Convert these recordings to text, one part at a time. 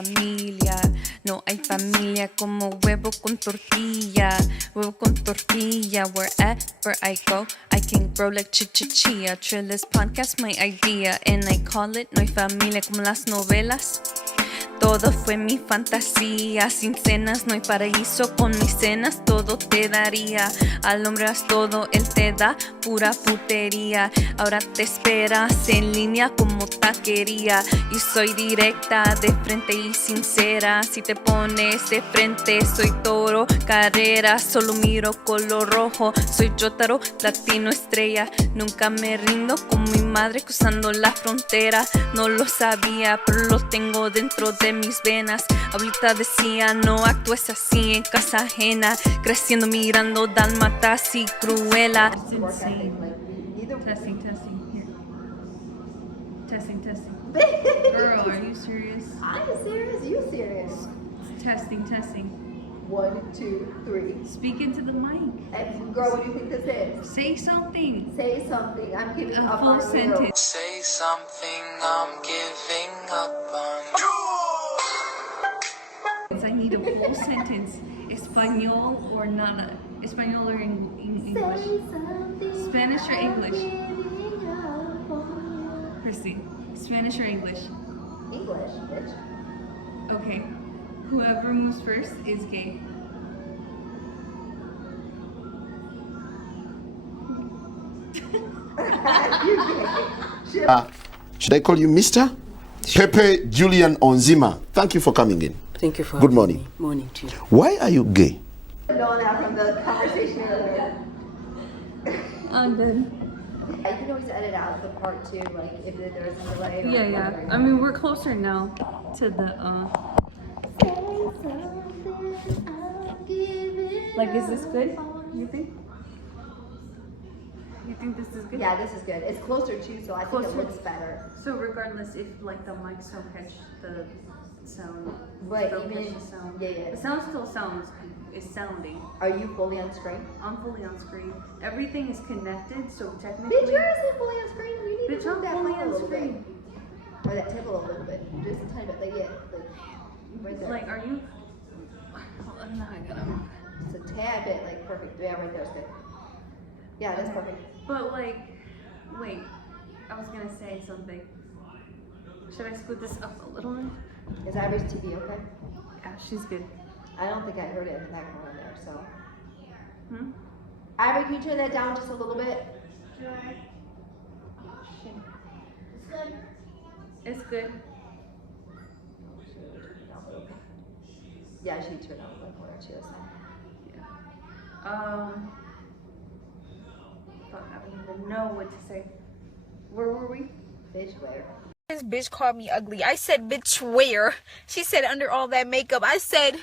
familia. No hay familia como huevo con tortilla. Huevo con tortilla. Wherever I go, I can grow like chichichia. Trillis podcast, my idea. And I call it No hay familia como las novelas. Todo fue mi fantasía, sin cenas no hay paraíso, con mis cenas todo te daría, al hombre haz todo, él te da pura putería, ahora te esperas en línea como taquería, y soy directa, de frente y sincera, si te pones de frente soy toro, carrera, solo miro color rojo, soy Yotaro, latino estrella, nunca me rindo con mi madre cruzando la frontera, no lo sabía, pero lo tengo dentro de mis venas. Abuelita decía no actúes así en casa ajena, creciendo mirando dálmatas y cruela. Testing, testing, here. Testing, testing. Girl, are you serious? I'm serious, you serious? Testing, testing. 1, 2, 3. Speak into the mic. And girl, what do you think this is? Say something. Say something. I'm giving up full on sentence. you. Say something, I'm giving up on you. I need a full sentence. Espanol or nada. Espanol or English. Spanish or English? Christie, Spanish or English? English, bitch. Okay. Whoever moves first is gay. Should I call you Mr.? Pepe Julian Onzima, thank you for coming in. Thank you for Good having morning. me. Morning to you. Why are you gay? Know that from the conversation earlier. I'm good. You can always edit out the part 2, like if there's a delay. or Yeah. whatever. I mean, we're closer now to the, Like, is this good? You think? You think this is good? Yeah, this is good. It's closer too, so I think Closer. it looks better. So regardless if like the mics don't catch the sound, Right, don't even- catch the sound. yeah. The sound still is sounding. Are you fully on screen? I'm fully on screen. Everything is connected, so Bitch, technically. yours isn't fully on screen. You need Bitch, to move I'm that fully phone a on little screen. bit. Or that table a little bit. Just a tiny bit. Like, yeah, like right there. Like, are you? I'm not gonna. Just a tad bit, like perfect. Yeah, right there's good. Yeah, that's perfect. But like, wait. I was gonna say something. Should I scoot this up a little? Is Ivory's TV okay? Yeah, she's good. I don't think I heard it in the background there, so. Hmm? Ivory, can you turn that down just a little bit? It's good. Yeah, she turned on the corner too. So. Fuck, I don't even know what to say. Where were we? Bitch, where? This bitch called me ugly. I said, bitch, where? She said, under all that makeup. I said,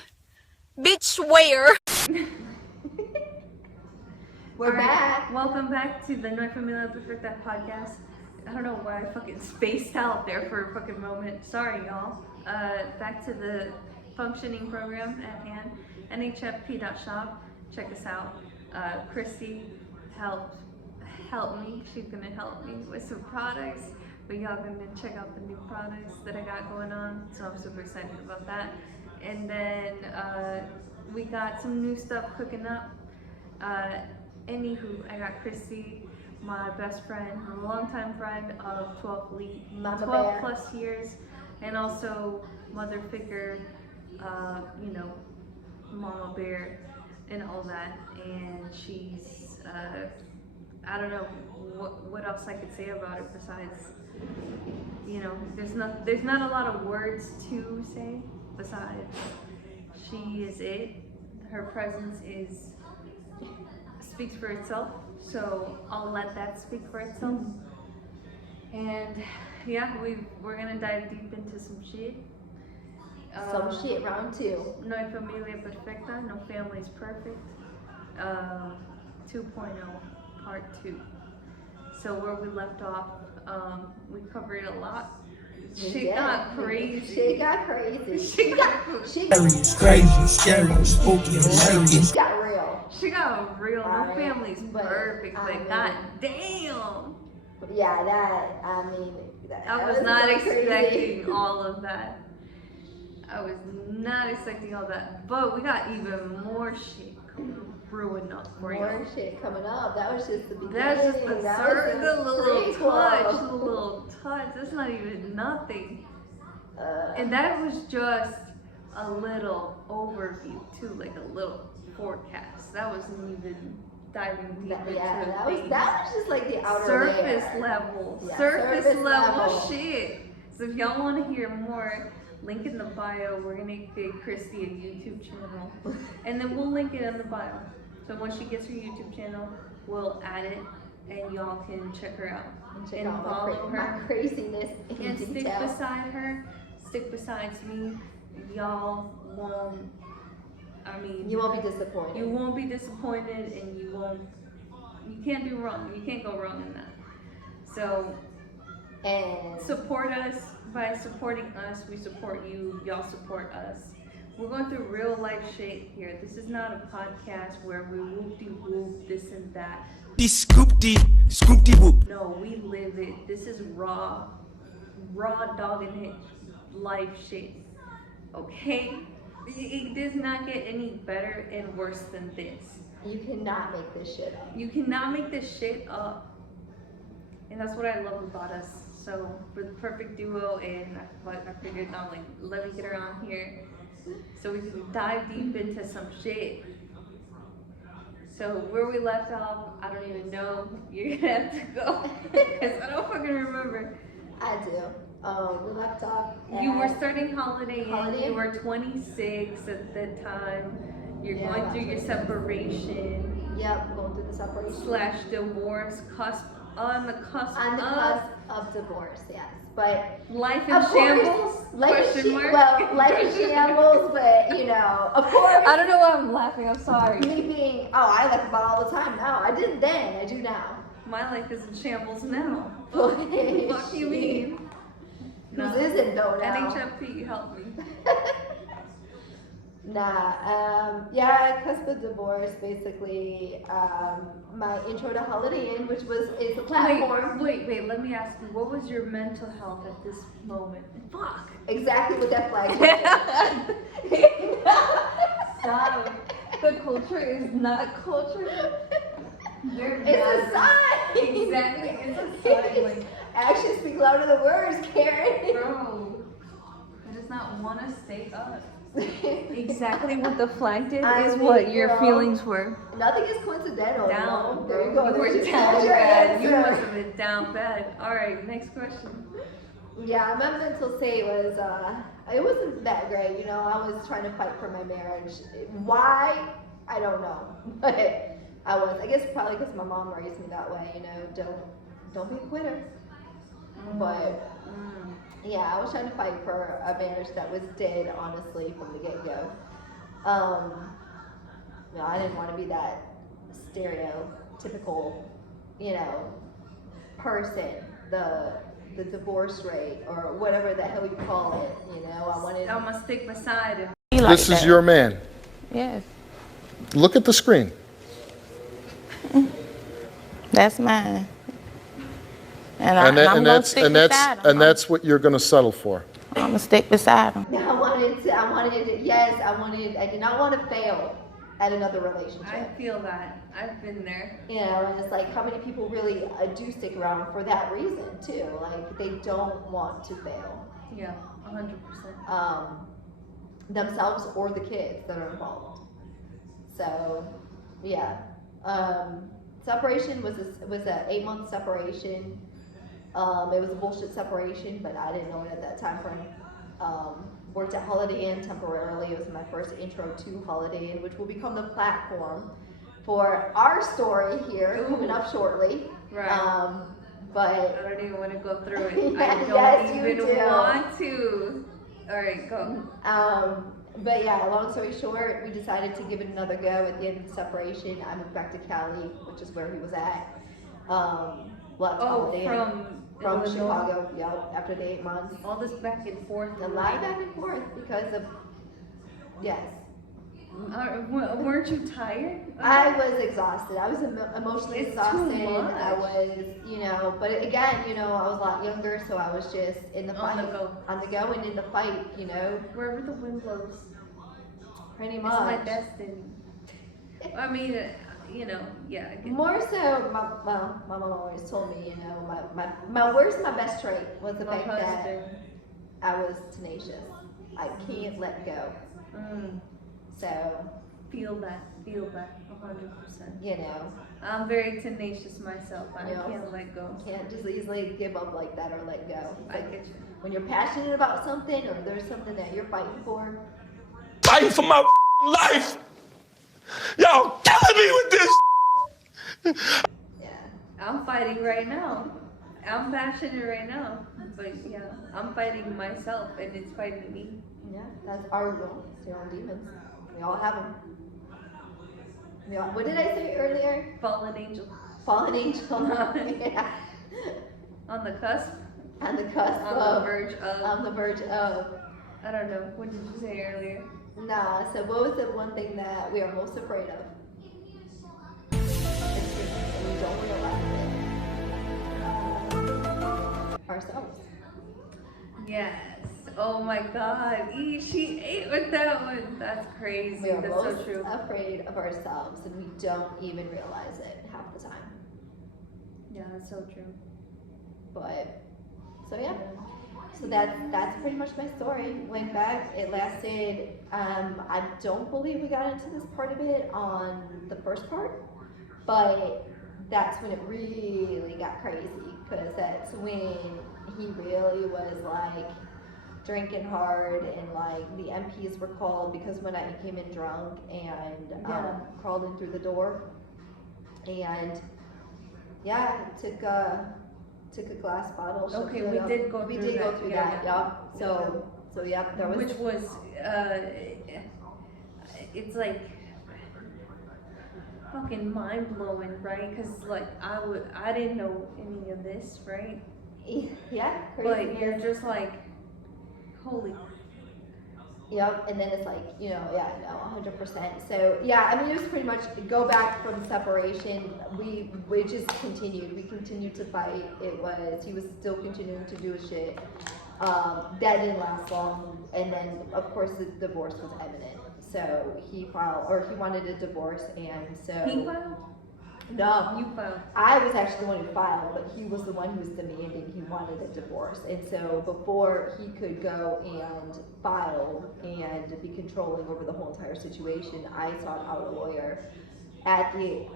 bitch, where? We're All right, back. Welcome back to the No Familia Perfecta podcast. I don't know why I fucking spaced out there for a fucking moment. Sorry, y'all. Back to the functioning program at hand. NHFP.shop. Check us out. Christie helped me. She's gonna help me with some products. But y'all gonna check out the new products that I got going on. So I'm super excited about that. And then we got some new stuff cooking up. Anywho, I got Christie, my best friend, a longtime friend of 12 Mama bear. plus years, and also mother figure, you know, mama bear, and all that. And she's, I don't know what else I could say about it besides, you know, there's not a lot of words to say besides she is it. Her presence speaks for itself, so I'll let that speak for itself. And yeah, we're gonna dive deep into some shit. Some shit, round 2. No hay familia perfecta, no family is perfect. 2.0 part 2. So where we left off, we covered a lot. Shit got crazy. Shit got crazy. She got Crazy, scary, spooky, hilarious. She got real. She got real. No Alright, family's but, perfect, I but mean- god damn. Yeah, that, I mean. I was that not a little crazy. expecting all of that. I was not expecting all that, but we got even more shit brewing up for you. More shit coming up. That was just the beginning. That's just the little touch, the prequel. little touch. That's not even nothing. Uh, And that was just a little overview too, like a little forecast. That wasn't even diving deep into that things. was just like the outer surface layer. level, Yeah, surface surface level level. shit. So if y'all want to hear more, link in the bio. We're gonna get Christie a YouTube channel, and then we'll link it in the bio. So once she gets her YouTube channel, we'll add it, and y'all can check her out Check and out follow my her craziness in and stick detail. beside her. Stick beside me. Y'all won't. I mean, You won't be disappointed. you won't be disappointed, and you won't. You can't do wrong. You can't go wrong in that. So And support us. By supporting us, we support you. Y'all support us. We're going through real life shit here. This is not a podcast where we whoop-de-whoop this and that. Scoop-de-whoop. No, we live it. This is raw dog and hit life shit. Okay? It does not get any better and worse than this. you cannot make this shit up. You cannot make this shit up. And that's what I love about us. So we're the perfect duo, and I figured now, like, let me get her on here so we can dive deep into some shit. So where we left off, I don't even know. You're gonna have to go because I don't fucking remember. I do. We left off. You were at- starting Holiday Inn. Holiday You Inn? were 26 at that time. You're Yeah, going about through your 26. separation Yep, going through the separation. / divorce, on the cusp On the of cusp of divorce, yes. But life in of course, shambles? life in Question mark? well, life in shambles, but you know, of course. I don't know why I'm laughing. I'm sorry. Me being, I laugh about it all the time now. I didn't then, I do now. My life is in shambles now. What Fuck you mean? Whose isn't though now? NHFP, help me. Yeah, cusp of divorce, basically, my intro to Holiday Inn, which is a platform. Wait, let me ask you, what was your mental health at this moment? Fuck. Exactly what that flag Stop. The culture is not culture. It's a sign. Exactly, it's a sign. Like, Actions speak louder than words, Karen. bro, I just not want to stay up. Exactly what the flag did I is mean, what your girl, feelings were. Nothing is coincidental. Down, No? bro. There you go. You were There's down your bad. You answer. must have been down bad. All right, next question. Yeah, my mental state was, it wasn't that great. You know, I was trying to fight for my marriage. Why? I don't know. But I was. I guess probably because my mom raised me that way. You know, don't be a quitter. But yeah, I was trying to fight for a marriage that was dead, honestly, from the get-go. You know, I didn't want to be that stereotypical, you know, person, the divorce rate or whatever the hell you call it. You know, I wanted. I'm gonna stick beside him. This is your man. Yes, Look at the screen. that's mine. I'm gonna stick beside him. And that's what you're going to settle for. I'm gonna stick beside him. I did not want to fail at another relationship. I feel that. I've been there. You know, and it's like how many people really do stick around for that reason too. Like they don't want to fail, Yeah, 100%. themselves or the kids that are involved. So, yeah, separation was a 8-month separation. It was a bullshit separation, but I didn't know it at that time frame. Worked at Holiday Inn temporarily. It was my first intro to Holiday Inn, which will become the platform for our story here coming up shortly. Right. I But don't even want to go through it. I don't Yes, you even do. want to. All right, go. but yeah, long story short, we decided to give it another go at the end of the separation. I moved back to Cali, which is where he was at. Left Holiday Inn from Illinois. Chicago. Yep, after the 8 months. All this back and forth. A lot of back and forth because of, yes. Weren't you tired? I was exhausted. I was emotionally It's too exhausted. much. I was, but again, I was a lot younger, so I was just in the fight. On the go. On the go and in the fight, Wherever the wind blows. pretty It's much. my destiny. I mean, yeah. I get More so, my mom always told me, my worst, my best trait was the my fact that husband. I was tenacious. I can't let go. So, Feel that 100%. I'm very tenacious myself. I can't let go. Can't just easily give up like that or let go. I get you. When you're passionate about something or there's something that you're fighting for. Fighting for my life. Y'all killing me with this. Yeah. I'm fighting right now. I'm passionate right now. But yeah, I'm fighting myself and it's fighting me. Yeah, that's our own. It's your own demons. We all have them. What did I say earlier? Fallen angel. Fallen angel. Yeah. On the cusp. On the cusp On of. the verge of. On the verge of. I don't know. What did you say earlier? Nah, so what was the one thing that we are most afraid of? It's different, and we don't realize it. Ourselves. Yes. Oh my God. She ate with that one. That's crazy. We are That's most so true. afraid of ourselves, and we don't even realize it half the time. Yeah, that's so true. But, so yeah. So that's pretty much my story. Went back. It lasted. I don't believe we got into this part of it on the first part, but that's when it really got crazy because that's when he really was like drinking hard and like the MPs were called because when I came in drunk and crawled in through the door and took a glass bottle. Okay, shoved we it up. did go We through did go that, through yeah, that. yeah. Yep. So there was. Which was, it's like fucking mind blowing, right? Because like I didn't know any of this, right? Yeah, crazy. But you're just like, holy. Yep, and then it's like, 100%. So yeah, I mean, it was pretty much go back from separation. We just continued. We continued to fight. He was still continuing to do his shit. That didn't last long, and then of course the divorce was imminent. So he wanted a divorce, and so He filed? No, You filed. I was actually the one who filed, but he was the one who was demanding he wanted a divorce. And so before he could go and file and be controlling over the whole entire situation, I sought out a lawyer at the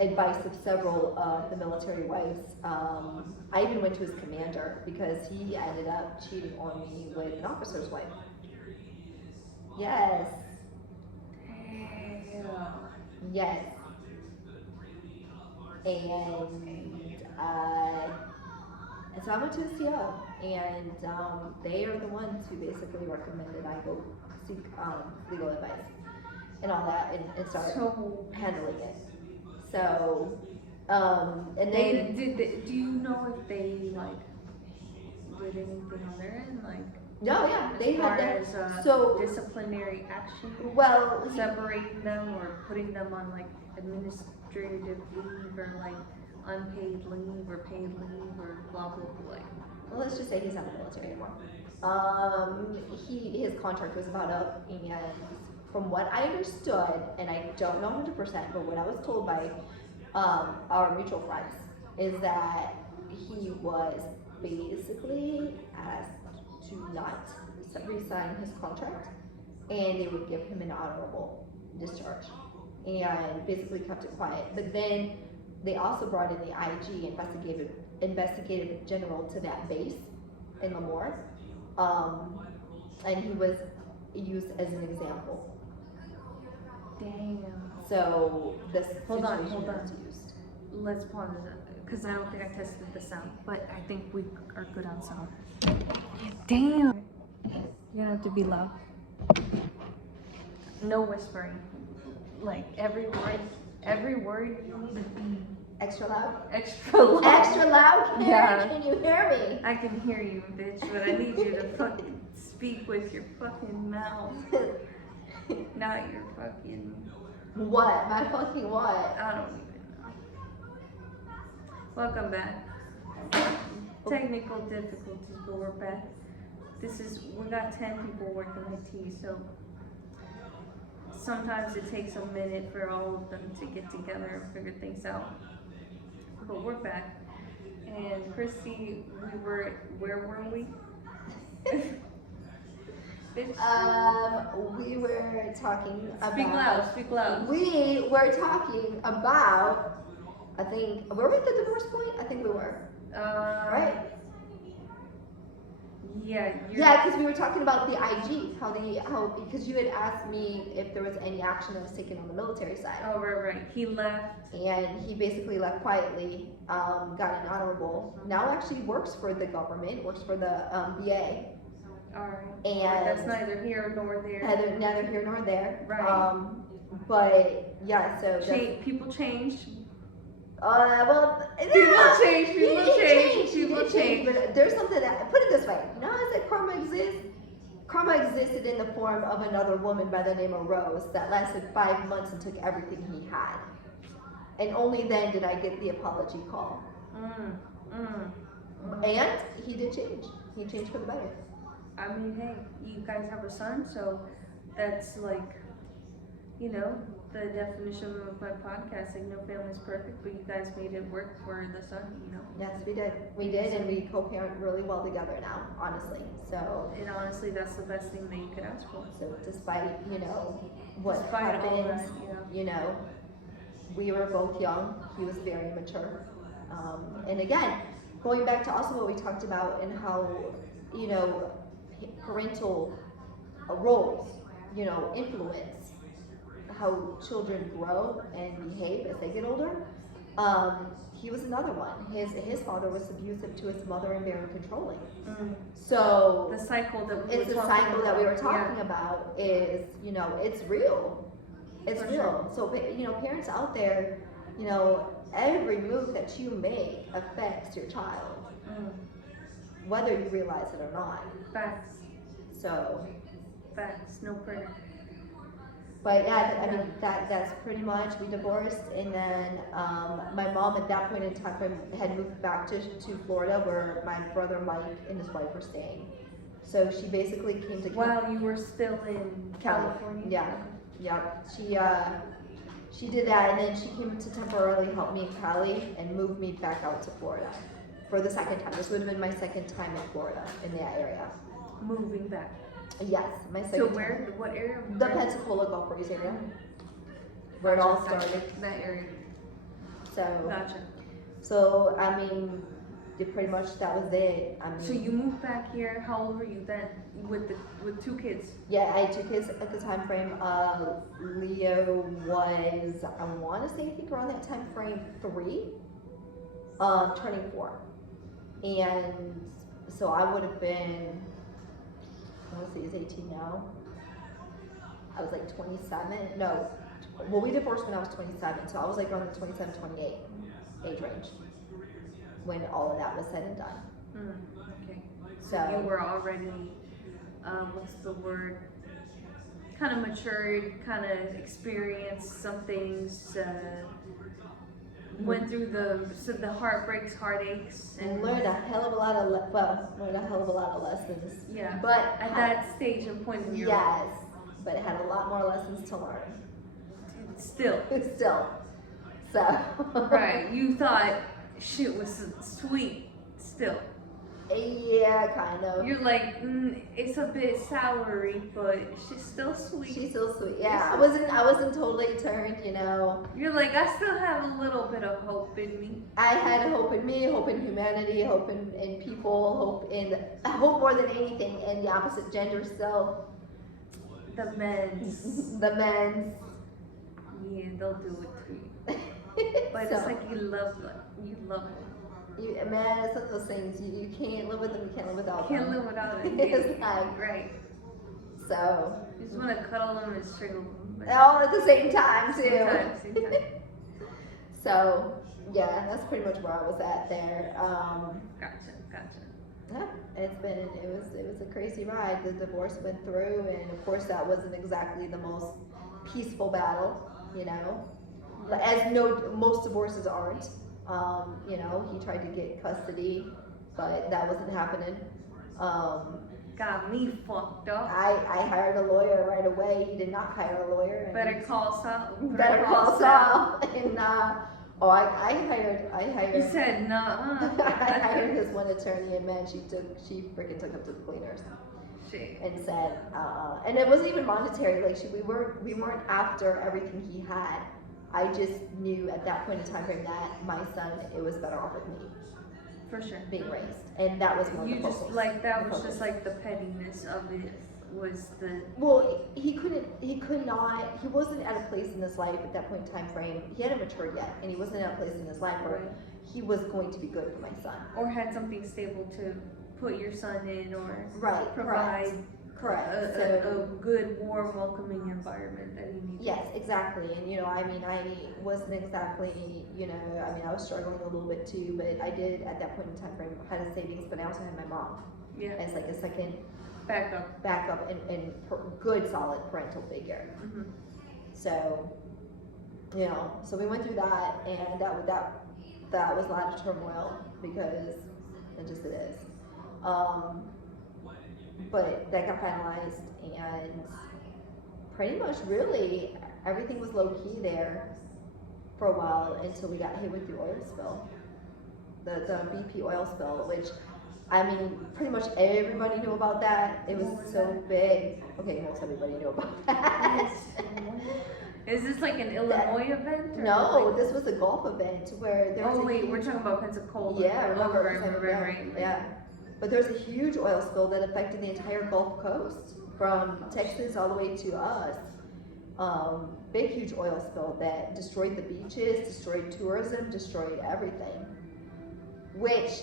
advice of several of the military wives. I even went to his commander because he ended up cheating on me with an officer's wife. Yes. Yes. And so I went to the CO, and they are the ones who basically recommended I go seek legal advice and all that, and start handling it. So, and then do you know if they like did anything on their end, like? No, yeah, they as had far that. as, So disciplinary action. Well, separating them or putting them on like administrative leave or like unpaid leave or paid leave or blah blah blah. Well, let's just say he's not in the military anymore. His contract was about up, and from what I understood, and I don't know 100%, but what I was told by our mutual friends is that he was basically asked to not re-sign his contract, and they would give him an honorable discharge, and basically kept it quiet. But then they also brought in the IG, investigative general, to that base in Lemoore, and he was used as an example. Damn. So this Hold on. was used. Let's pause it because I don't think I tested the sound, but I think we are good on sound. Damn. You're gonna have to be loud. No whispering. Like every word you need to be Extra loud? extra loud. Extra loud? Yeah. Can you hear me? I can hear you, bitch, but I need you to fucking speak with your fucking mouth. Now you're fucking. What? My fucking what? I don't even know. Welcome back. Technical difficulties, but we're back. We got 10 people working IT, so sometimes it takes a minute for all of them to get together and figure things out. But we're back. And Christie, where were we? We were talking about. Speak loud, speak loud. We were talking about. I think were we at the divorce point? I think we were. Right. Yeah. Yeah, because we were talking about the IG, because you had asked me if there was any action that was taken on the military side. Oh, right. He left. And he basically left quietly, got an honorable. Now actually works for the government, works for the VA. Alright. And that's neither here nor there. Neither here nor there. Right. But yeah, so people change. Well, People change. But there's something that, put it this way, now that karma exists, karma existed in the form of another woman by the name of Rose that lasted 5 months and took everything he had. And only then did I get the apology call. And he did change. He changed for the better. I mean, hey, you guys have a son, so that's like, you know, the definition of my podcast, like no family's perfect, but you guys made it work for the son, you know? Yes, we did. We did, and we co-parent really well together now, honestly. So, and honestly, that's the best thing that you could ask for. So despite, you know, what Despite happened, all that, you know, we were both young. He was very mature. And again, going back to also what we talked about and how, you know, parental roles, you know, influence how children grow and behave as they get older. He was another one. His father was abusive to his mother and very controlling. So the cycle that we were talking about is, you know, it's real. It's real. Sure. So, you know, parents out there, you know, every move that you make affects your child, whether you realize it or not. Facts. So. Facts. No prayer. But yeah, I mean, that's pretty much, we divorced, and then my mom at that point in time had moved back to Florida where my brother Mike and his wife were staying. So she basically came to While you were still in California? Yeah. She did that, and then she came to temporarily help me in Cali and moved me back out to Florida for the second time. This would have been my second time in Florida, in that area. Moving back? Yes, my second So time. where? What area? The Pensacola Gulf Breeze area. Where it all started. That area. So. Gotcha. So, I mean, pretty much that was it. I mean. So you moved back here. How old were you then? With 2 kids? Yeah, I had 2 kids at the time frame. Leo was, I want to say, I think around that time frame 3, turning 4, and so I would have been. Let's see, he's 18 now. I was like 27. No, well, we divorced when I was 27, so I was like around the 27, 28 age range when all of that was said and done. Okay. So you were already, what's the word? Kind of matured, kind of experienced some things. Went through the heartbreaks, heartaches, and learned a hell of a lot of lessons. Yeah, but at that stage and point in your life. Yes, but it had a lot more lessons to learn. Still. So. Right, you thought shit was sweet. Still. Yeah, kind of. You're like, it's a bit soury, but she's still sweet. She's still sweet. Yeah, I wasn't totally turned, you know. You're like, I still have a little bit of hope in me. I had hope in me, hope in humanity, hope in people, hope more than anything in the opposite gender. So the men's. Yeah, they'll do it to you. But so, it's like you love them. Man, it's one of those things. You can't live with them. You can't live without them. Can't live without them. It's like, right. So you just want to cuddle them and strangle them. All at the same time too. Same time. So yeah, that's pretty much where I was at there. Gotcha. Yeah, it was a crazy ride. The divorce went through, and of course that wasn't exactly the most peaceful battle, you know. But as most divorces aren't. You know, he tried to get custody, but that wasn't happening. Um, Got me fucked up. I hired a lawyer right away. He did not hire a lawyer. Better call Sal. Better call Sal. And I hired. You said no. I hired this one attorney, and man, she freaking took him to the cleaners. Shit. And said, and it wasn't even monetary. Like we weren't after everything he had. I just knew at that point in time frame that my son, it was better off with me. For sure. Being raised, and that was one You of the just focus. like that was just like the pettiness of it was the. Well, he wasn't at a place in his life at that point in time frame. He hadn't matured yet, and he wasn't at a place in his life where he was going to be good for my son. Or had something stable to put your son in, or right, provide correct. A good, warm, welcoming environment that he needs. Yes, exactly. And you know, I mean, I wasn't exactly, you know, I mean, I was struggling a little bit too, but I did at that point in time frame had a savings, but I also had my mom. Yeah. As like a second backup and good solid parental figure. Mm-hmm. So, you know, so we went through that, and that was a lot of turmoil because it is. But that got finalized, and pretty much really everything was low key there for a while until we got hit with the oil spill, the BP oil spill, which I mean pretty much everybody knew about that. It was so big. Okay, most everybody knew about that. Is this like an Illinois event? Or no, like... this was a Gulf event where there was we're talking about Pensacola. Yeah, remember? Right. Yeah. But there's a huge oil spill that affected the entire Gulf Coast, from Texas all the way to us. Big, huge oil spill that destroyed the beaches, destroyed tourism, destroyed everything. Which,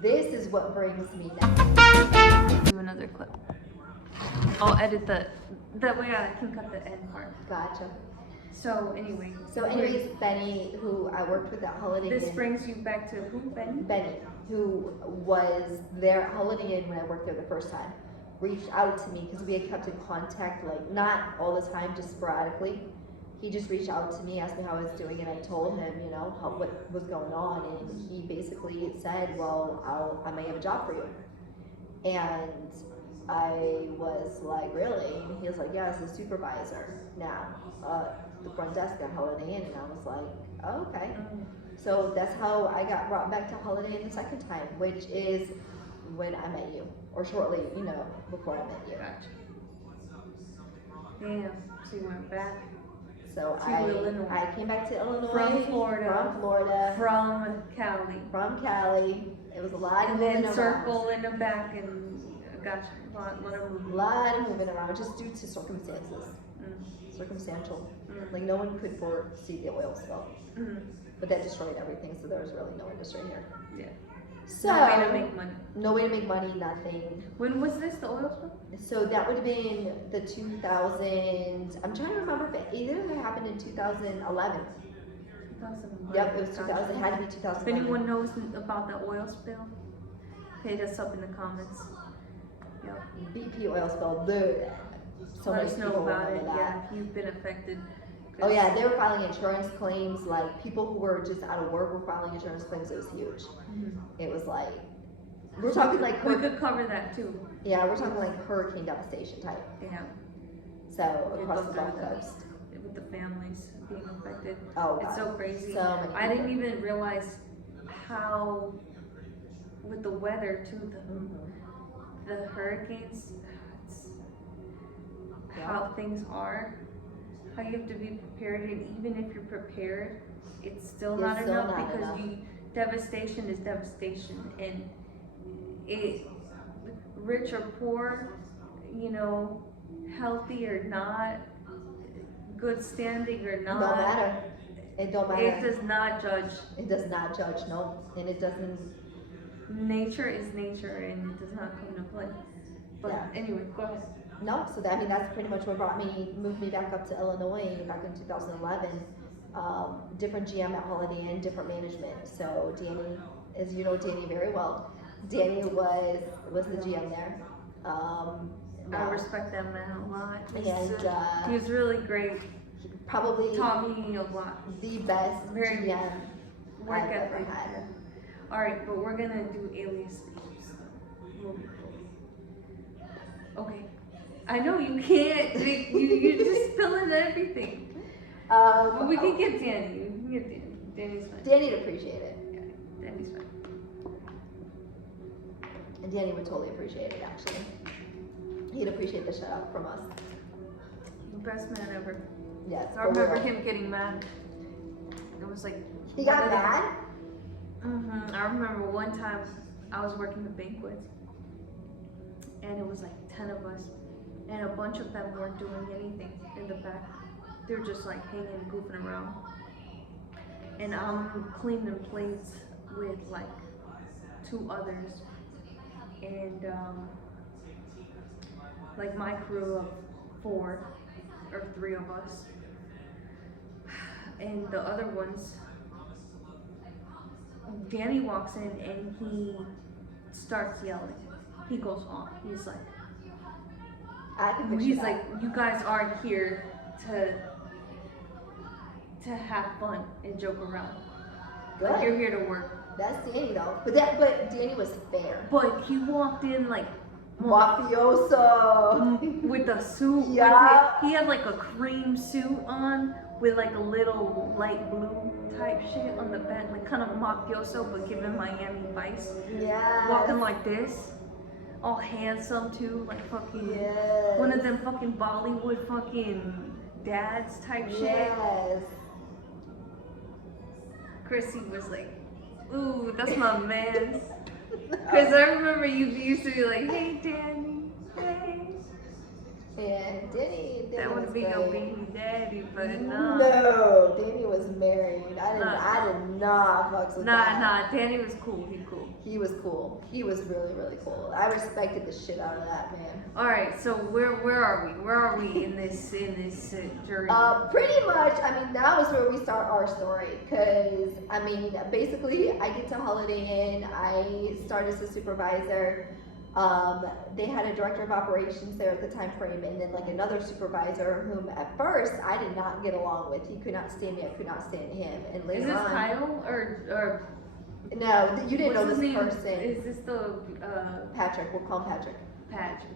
this is what brings me now. Do another clip. I'll edit that way I can cut the end part. Gotcha. So anyways, Benny, who I worked with at Holiday Inn. This brings you back to who, Benny? Benny, who was there at Holiday Inn when I worked there the first time, reached out to me because we had kept in contact, like not all the time, just sporadically. He just reached out to me, asked me how I was doing, and I told him, you know, what was going on, and he basically said, well, I may have a job for you. And I was like, really? And he was like, yeah, as a supervisor now, the front desk at Holiday Inn. And I was like, oh, okay. So that's how I got brought back to Holiday Inn the second time, which is when I met you, or shortly, you know, before I met you. Gotcha. Damn. So you went back. So Illinois. I came back to Illinois. From Florida. From Cali. From Cali. It was a lot of moving around. And then circle in the back and gotcha. A lot of moving around just due to circumstances. Circumstantial. Like no one could foresee the oil spill. But that destroyed everything, so there was really no industry here. Yeah. So no way to make money. No way to make money, nothing. When was this, the oil spill? So that would have been the 2000, I'm trying to remember if it happened in 2011. 2011. Yep, it was 2000, it had to be 2011. If anyone knows about the oil spill, hit us up in the comments. Yep. BP oil spill, so let many us know people about it. remember that. Yeah, if you've been affected. Oh yeah, they were filing insurance claims, like people who were just out of work were filing insurance claims. It was huge. It was like, we're talking like we could cover that too. Yeah, we're talking like hurricane devastation type. Yeah. So across the Gulf Coast. With the families being affected. Oh, it's so crazy. So many I didn't even realize how, with the weather too, the hurricanes, how things are, how you have to be prepared, and even if you're prepared, it's still not enough because devastation is devastation, and it, rich or poor, you know, healthy or not, good standing or not, don't matter. It don't matter. It does not judge. It does not judge, no, and it doesn't. Nature is nature, and it does not come into play. But anyway, go ahead. No, so that, I mean, that's pretty much what moved me back up to Illinois back in 2011. Different GM at Holiday Inn, different management. So Danny, as you know Danny very well, Danny was the GM there. I respect that man a lot. And He was really great. Probably Taught me a lot. the best Very GM work I've ever ethic. had. All right, but we're gonna do alias names. Okay. I know you can't. You're just spilling everything. But we can get Danny. We can get Danny. Danny's fine. Danny'd appreciate it. Yeah, Danny's fine. And Danny would totally appreciate it, actually. He'd appreciate the shut up from us. Best man ever. Yes. I remember him getting mad. It was like He got mad? I remember one time I was working the banquets, and it was like 10 of us, and a bunch of them weren't doing anything in the back. They were just like hanging, goofing around. And I'm cleaning plates with like 2 others, and like my crew of 4 or 3 of us, and the other ones. Danny walks in and he starts yelling. He goes on. He's like, you guys aren't here to have fun and joke around. Good. Like, you're here to work. That's Danny though. But Danny was fair. But he walked in like mafioso with a suit. Yeah. He had like a cream suit on with like a little light blue type shit on the back, like kind of mafioso, but given Miami Vice. Yeah. Walking like this, all handsome too, like fucking Yes. one of them fucking Bollywood fucking dads type shit. Yes. Christie was like, ooh, that's my man. Cause I remember you used to be like, hey Danny, hey. And Danny That was would be great. your baby daddy, but no. No, Danny was married. I did not fucks with that. Nah, Danny was cool. He was cool. He was really, really cool. I respected the shit out of that man. All right, so where are we? Where are we in this journey? Pretty much. I mean, that was where we start our story. Cause I mean, basically, I get to Holiday Inn. I start as a supervisor. They had a director of operations there at the time frame, and then like another supervisor whom at first I did not get along with. He could not stand me. I could not stand him. And later Is this on, Kyle or no, you didn't know what's this his name? person. Is this the Patrick? We'll call him Patrick. Patrick.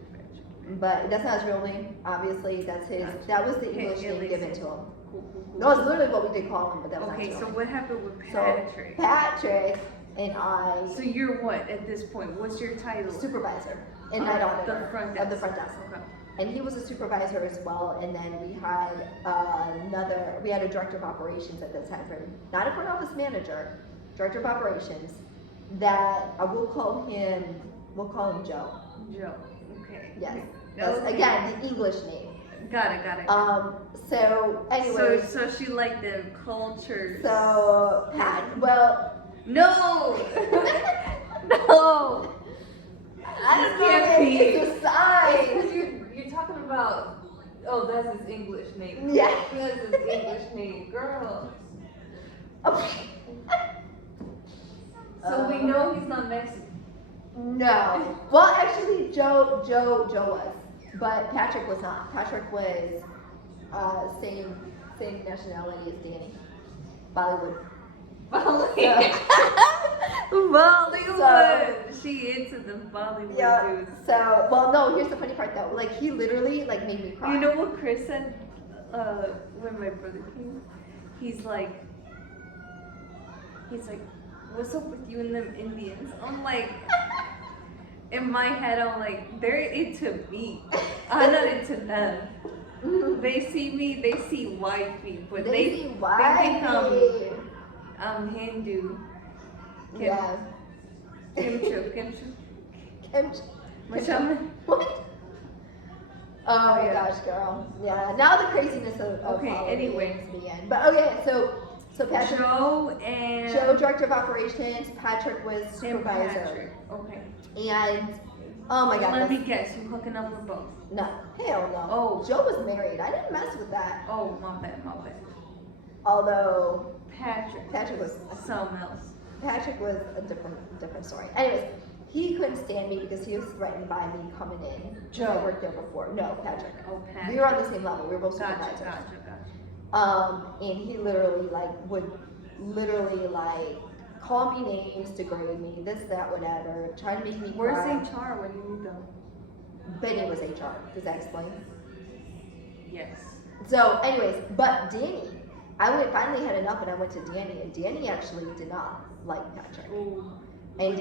But that's not his real name. Obviously, that's his. Gotcha. That was the Okay, English at name least. given to him. Cool. No, it's literally what we did call him, but that was not Okay, his so real what happened with name. Patrick? So Patrick and I, So you're what at this point? What's your title? supervisor and night auditor the front of the desk. front desk. Okay. And he was a supervisor as well. And then we had we had a director of operations at that time frame, not a front office manager, director of operations. That we'll call him Joe. Joe. Okay. Yes. Okay. That's, again, the English name. Got it. So anyway. So she liked the culture. So well. No. No. I This can't be. It's a sign. Because you're talking about. Oh, that's his English name. Yeah. That's his English name, girl. So we know he's not Mexican. No. Well, actually, Joe was, but Patrick was not. Patrick was same nationality as Danny, Bollywood. Bollywood. Bollywood. She into the Bollywood dudes. So, well, no. Here's the funny part though. Like he literally like made me cry. You know what Chris said when my brother came? He's like, what's up with you and them Indians? I'm like, in my head, I'm like, they're into me. I'm not into them. They see me, they see wifey, but they think I'm Hindu. Yeah. Kimchi. What? Oh my gosh, girl. Yeah. Now the craziness of Okay, anyway. began. But okay, so Patrick. Joe, director of operations. Patrick was supervisor. Okay. And oh my god. Let me guess, you hooking up with both? No, hell no. Oh. Joe was married. I didn't mess with that. Oh, my bad. Although Patrick was something else. Patrick was a different story. Anyways, He couldn't stand me because he was threatened by me coming in. Joe. I worked there before. No, Patrick. Oh, Patrick. We were on the same level. We were both supervisors. Gotcha. And he literally would literally call me names, degrade me, this, that, whatever, trying to make me Where's cry. HR when you need them? Benny was HR. Does that explain? Yes. So, anyways, but Danny, finally had enough, and I went to Danny, and Danny actually did not like Patrick. Ooh. And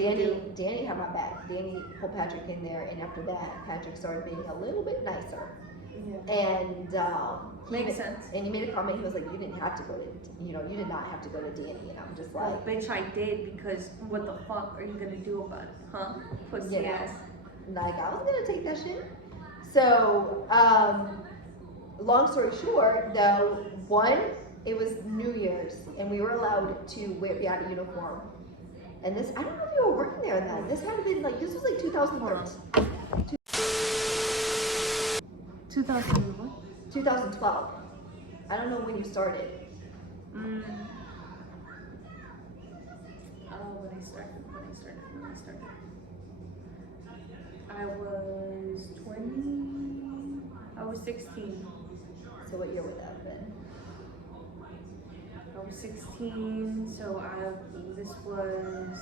Danny had my back. Danny pulled Patrick in there, and after that, Patrick started being a little bit nicer. Yeah. And Makes sense. And he made a comment. He was like, "You didn't have to go to, you did not have to go to Danny." And I'm just like, Oh, bitch, I did, because what the fuck are you gonna do about it, huh? Pussy you know, ass. like I was gonna take that shit. So, long story short, though, it was New Year's, and we were allowed to be out of uniform. And this, I don't know if you were working there then. This had been this was like 2013. 2001? 2012. I don't know when you started. When I started. I was 20. I was 16. So what year would that have been? I was 16, so this was.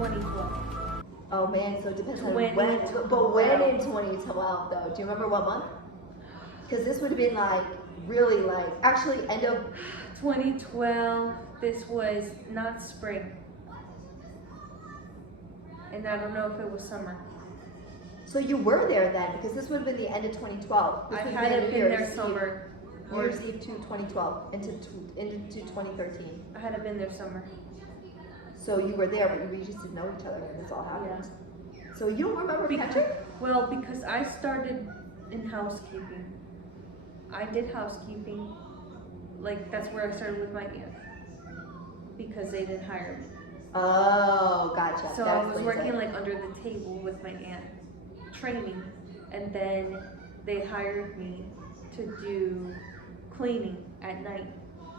2012. Oh man, so it depends on when. 2012. But when in 2012 though? Do you remember what month? Because this would have been really actually end of 2012. This was not spring, and I don't know if it was summer. So you were there then, because this would have been the end of 2012. This I would have hadn't New been there Year's summer. Eve, New Year's Eve to 2012 into 2013. I hadn't been there summer. So you were there, but we just didn't know each other when this all happened. Yeah. So you don't remember Patrick? Well, because I started in housekeeping. I did housekeeping. That's where I started with my aunt. Because they didn't hire me. Oh, gotcha. So that I was explains working it. under the table with my aunt, training, and then they hired me to do cleaning at night,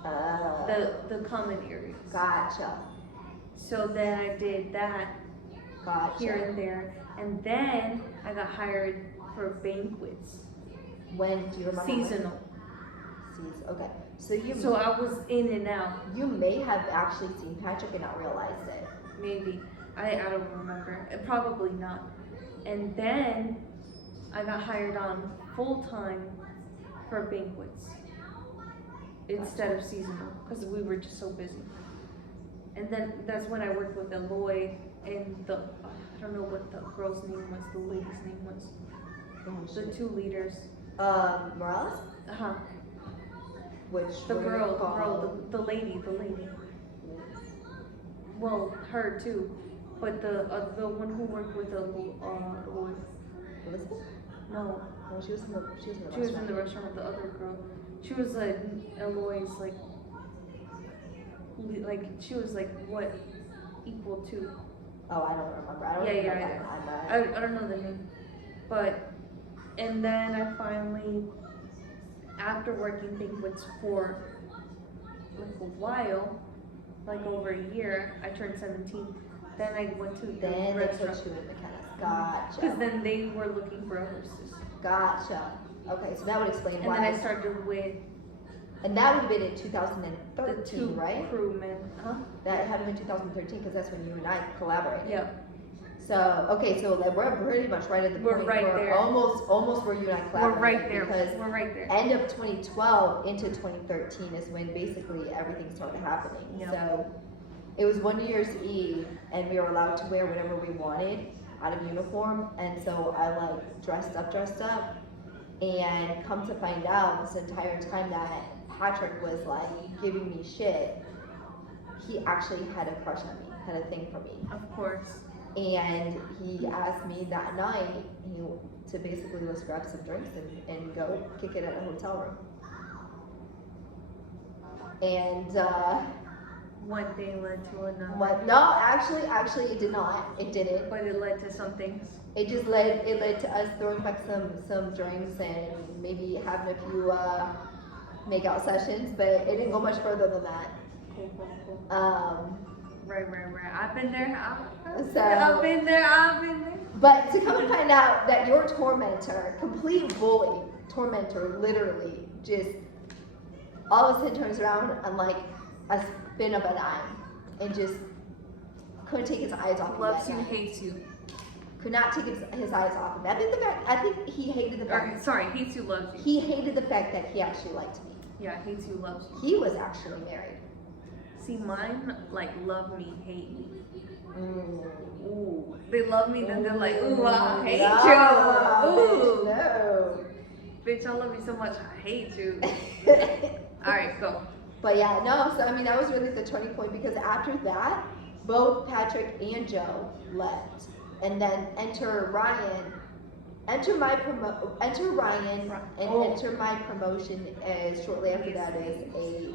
the common areas. Gotcha. So then I did that Gotcha. here and there, and then I got hired for banquets. When do you remember? Seasonal. Okay. So I was in and out. You may have actually seen Patrick and not realized it. Maybe. I don't remember. Probably not. And then I got hired on full time for banquets instead of seasonal, because we were just so busy. And then that's when I worked with Eloy and I don't know what the girl's name was, the lady's name was. Oh, The two leaders. Morales? Uh-huh. Which The lady. Well, her too. But the one who worked with Eloy. Elizabeth? No. No, she was in the She was in the restaurant with the other girl. She was Eloy's she was what, equal to. Oh, I don't remember. I don't remember. I don't know the name. But, and then I finally, after working banquets for a while, over a year, I turned 17. Then I went to the Then they put restaurant. you in the cast. Gotcha. Because then they were looking for a hostess. Gotcha. Okay, so that would explain And why. then I started with And that would have been in the 2013, two right? crewmen. Huh? That had been 2013 because that's when you and I collaborated. Yeah. So okay, so we're pretty much right at the We're point. right we're there. almost where you and I We're collaborated. right there. Because We're right there. end of 2012 into 2013 is when basically everything started happening. Yeah. So it was one New Year's Eve, and we were allowed to wear whatever we wanted out of uniform. And so I dressed up, and come to find out this entire time that Patrick was giving me shit, he actually had a crush on me, had a thing for me. Of course. And he asked me that night to basically let's grab some drinks and go kick it at a hotel room. And one thing led to another. What? No, actually, it did not. It didn't. But it led to something. It just led to us throwing back some drinks and maybe having a few make-out sessions, but it didn't go much further than that. Cool. Right. I've been there. So- I've been there. But to come and find out that your tormentor, complete bully, tormentor, literally just all of a sudden turns around and like a spin of an eye and just couldn't take his eyes off Loves of you, that guy. hates you. Could not take his eyes off of me. I think he hated the fact. Or, sorry, hates you, loves you. He hated the fact that he actually liked me. Yeah, hates you, loves you. He was actually married. See, mine like love me, hate me. Mm. Ooh, they love me, then they're like, ooh, I hate No, you. Ooh, No. bitch, I love you so much, I hate you. All right, go. But yeah, no. So I mean, that was really the turning point because after that, both Patrick and Joe left, and then enter Ryan. Enter Ryan and enter my promotion as shortly after that is a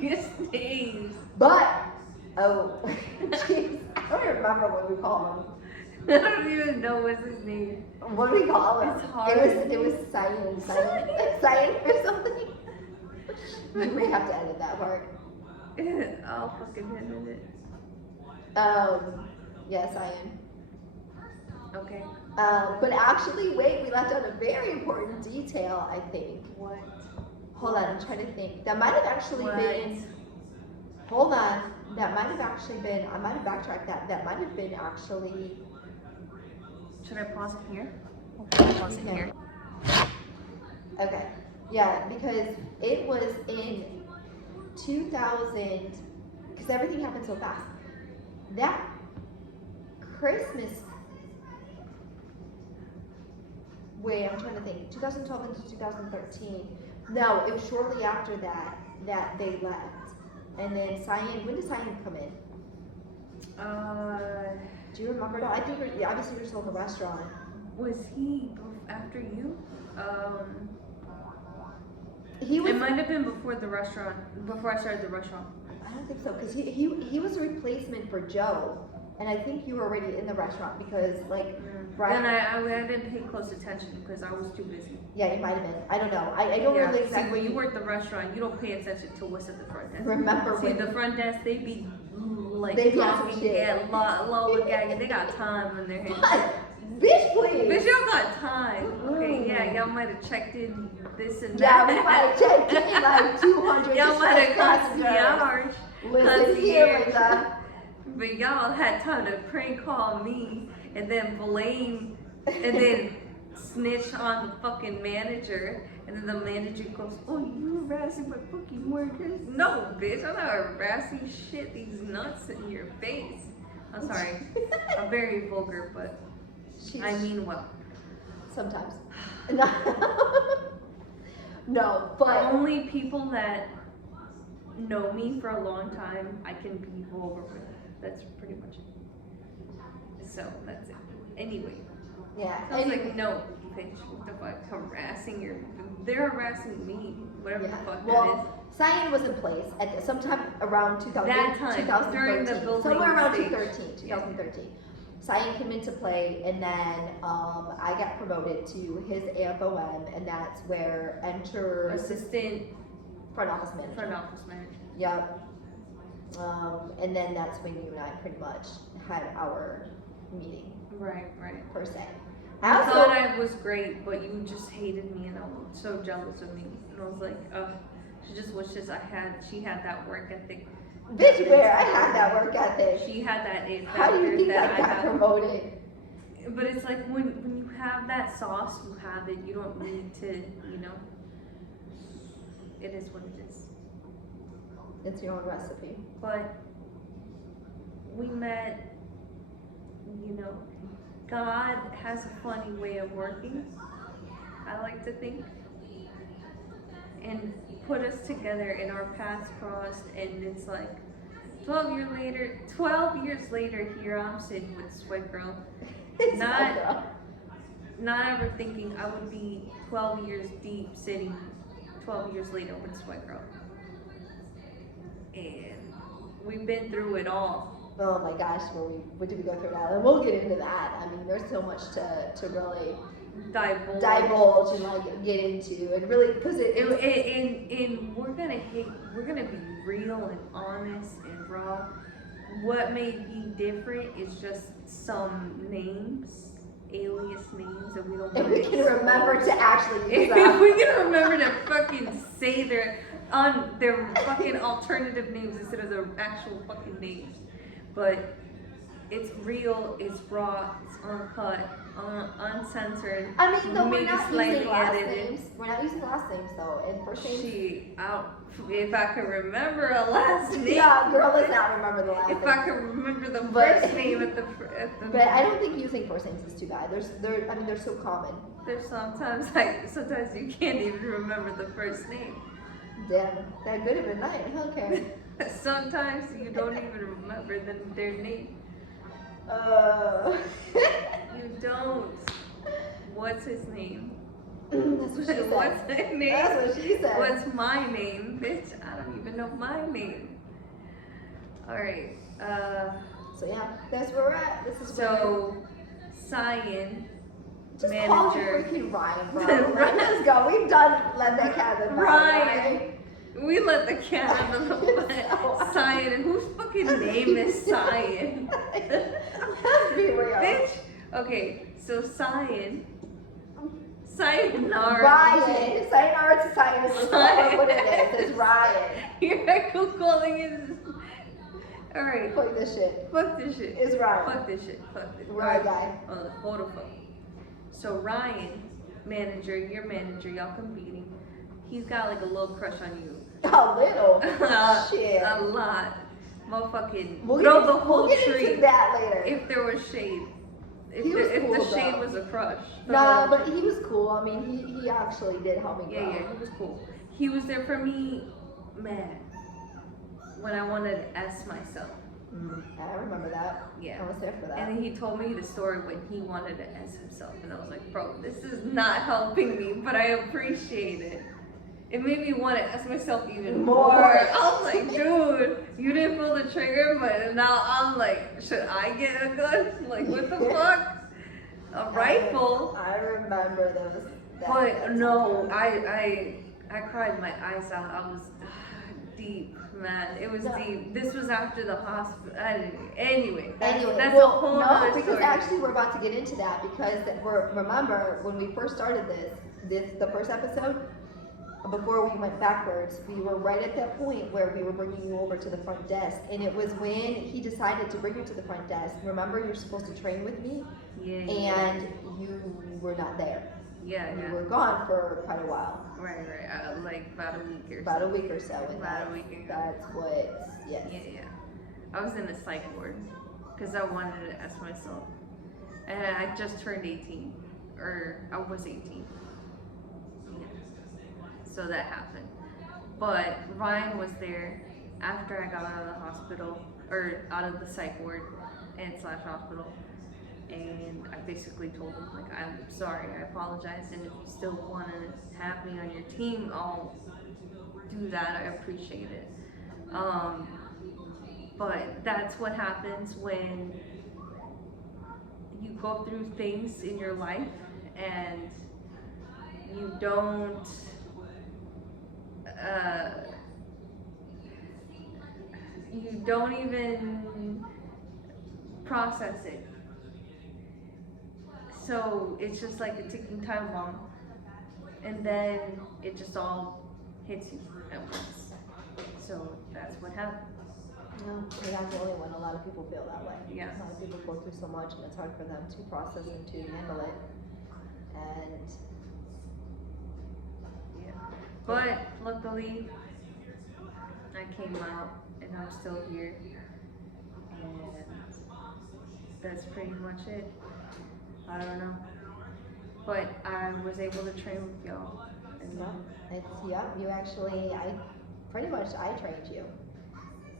These names. But jeez, I don't remember what we call him. I don't even know what's his name. What do we call him? It's hard. It was Cyan or something. We have to edit that part. I'll fucking edit it. Yeah, Cyan. Okay. But actually, wait, we left out a very important detail, I think. What? Hold on, I'm trying to think. That might have actually What? been. Hold on. That might have actually been. I might have backtracked that. That might have been actually. Should I pause it here? Okay, pause it Okay. here. Okay. Yeah, because it was in 2000. Because everything happened so fast. That Christmas. Wait, I'm trying to think. 2012 into 2013. No, it was shortly after that they left. And then Cyan, when did Cyan come in? Do you remember? No, I think obviously you're still in the restaurant. Was he after you? He was. It might have been before the restaurant, before I started the restaurant. I don't think so, because he was a replacement for Joe, and I think you were already in the restaurant because like. Then I didn't pay close attention because I was too busy. Yeah, it might have been. I don't know. I don't really See, exactly. when you work the restaurant, you don't pay attention to what's at the front desk. Remember See, when the front desk, they be like They be on some talking, shit. get low gagging. They got time in their hands. Bitch, please. Bitch, y'all got time. Okay, yeah, y'all might have checked in this and Yeah, that. we might have checked in like 200. Y'all might have passengers. concierge. Listen here, Linda. But y'all had time to prank call me and then blame and then snitch on the fucking manager. And then the manager goes, oh, you harassing my fucking workers? No, bitch, I'm not harassing shit. These nuts in your face. I'm sorry. I'm very vulgar, but I mean well. Sometimes. No, but Only people that know me for a long time, I can be vulgar with. That's pretty much it. So that's it. Anyway, yeah. I was Anyway, like, no, bitch, what the fuck? Harassing your. They're harassing me. Whatever yeah. the fuck Well, Cyan was in place at sometime around 2000, That time, 2013. during the building Somewhere around stage. 2013. Cyan came into play, and then I got promoted to his AFOM, and that's where enter assistant front office manager. front office manager. Yep. And then that's when you and I pretty much had our meeting Right. per se. I Also, thought I was great, but you just hated me, and I was so jealous of me. And I was like, ugh, she just wishes she had that work ethic. bitch, where I had that work ethic. She had that it How do you think that I got have. promoted? But it's like when you have that sauce, you have it. You don't need to, it is what it is. It's your own recipe. But we met, God has a funny way of working, I like to think, and put us together and our paths crossed, and it's like 12 years later, here I'm sitting with Sweat Girl, not ever thinking I would be 12 years deep sitting 12 years later with Sweat Girl. And we've been through it all. Oh my gosh, what did we go through that? And we'll get into that. I mean, there's so much to really divulge and like get into, and really because we're gonna be real and honest and raw. What may be different is just some names, alias names that we don't. And we can remember to actually use If them. we can remember to fucking say their fucking alternative names instead of their actual fucking names, but it's real, it's raw, it's uncut, uncensored. I mean, though we're maybe not slightly using last edited. names. We're not using last names though, and first names. If I could remember a last name. Yeah, girl, let's not remember the last name. If I could remember the But- first name at the. But I don't think using first names is too bad. They're so common. There's sometimes you can't even remember the first name. Damn, that good of a night, huh, Karen? Sometimes you don't even remember their name. You don't. What's his name? That's what she said. What's my name? That's what she said. What's my name? Bitch, I don't even know my name. Alright, So yeah, that's where we're at. This is Cyan, just manager. call him freaking Ryan, bro. Let's go. We've done let that cat in the bag, Ryan. right? We let the cat out of the bag. Cyan, and whose fucking name is Cyan? Let's be real. Bitch. Okay, so Sayonara. Ryan. Sayonara to Cyan is what it is. It's Ryan. You're actually calling it. Alright. Fuck this shit. Fuck this shit. It's Ryan. Fuck this shit. Fuck this. Ryan guy. Hold the phone. So Ryan, manager, your manager, y'all competing. He's got like a little crush on you. A little. Shit. A lot. Motherfucking We'll grow get, the whole we'll get tree. into that later. If there was shade. He was If cool, the shade though. was a crush. Nah, but he was cool. I mean, he actually did help me grow. Yeah, he was cool. He was there for me, man, when I wanted to S myself. I remember that. Yeah. I was there for that. And then he told me the story when he wanted to S himself. And I was like, bro, this is not helping me, but I appreciate it. It made me want to S myself even more. I was like, dude, you didn't pull the trigger, but now I'm like, should I get a gun? Like, what the fuck? A rifle? I remember those. But no, I cried my eyes out. I was deep, man. It was deep. This was after the hospital. Anyway, that's a whole other because story. actually we're about to get into that because remember when we first started the first episode, before we went backwards, we were right at that point where we were bringing you over to the front desk, and it was when he decided to bring you to the front desk. Remember, you're supposed to train with me, and you were not there. Yeah, You were gone for quite a while. Right. Like about a week or so. About a week or so. And About a week ago. That's what. Yes. Yeah. I was in the psych ward because I wanted to ask myself, and I just turned 18, or I was 18. So that happened. But Ryan was there after I got out of the hospital, or out of the psych ward and / hospital. And I basically told him, like, I'm sorry, I apologize. And if you still want to have me on your team, I'll do that. I appreciate it. But that's what happens when you go through things in your life and you don't even process it. So it's just like a ticking time bomb, and then it just all hits you at once. So that's what happened. No, you're not the only one. A lot of people feel that way. Yeah. A lot of people go through so much, and it's hard for them to process and to handle it. And yeah, but luckily I came out, and I'm still here, and that's pretty much it. I don't know, but I was able to train with y'all. And you actually, I trained you.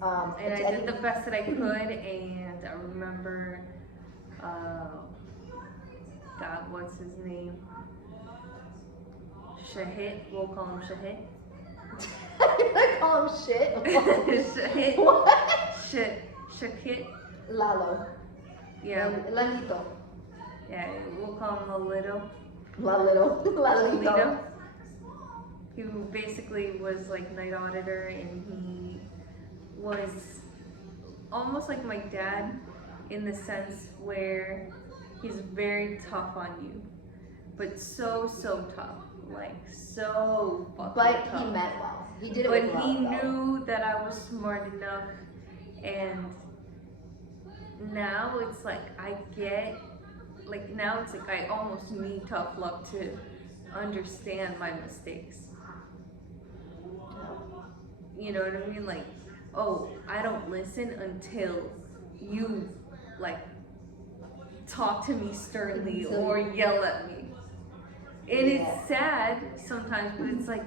And I did the best that I could, and I remember, God, what's his name? Shahid, we'll call him Shahid. You're gonna call him shit? Shahid. What? Shakit. Lalo. Yeah. Lalito. Yeah, we'll call him Lalito. Lalito. Lalito. Who basically was like night auditor, and he was almost like my dad in the sense where he's very tough on you, but so tough, like so fucking But tough. he meant well. He did it But with love, he though. knew that I was smart enough, and now it's like I almost need tough love to understand my mistakes. You know what I mean? Like, oh, I don't listen until you like talk to me sternly or yell at me. And it's sad sometimes, but it's like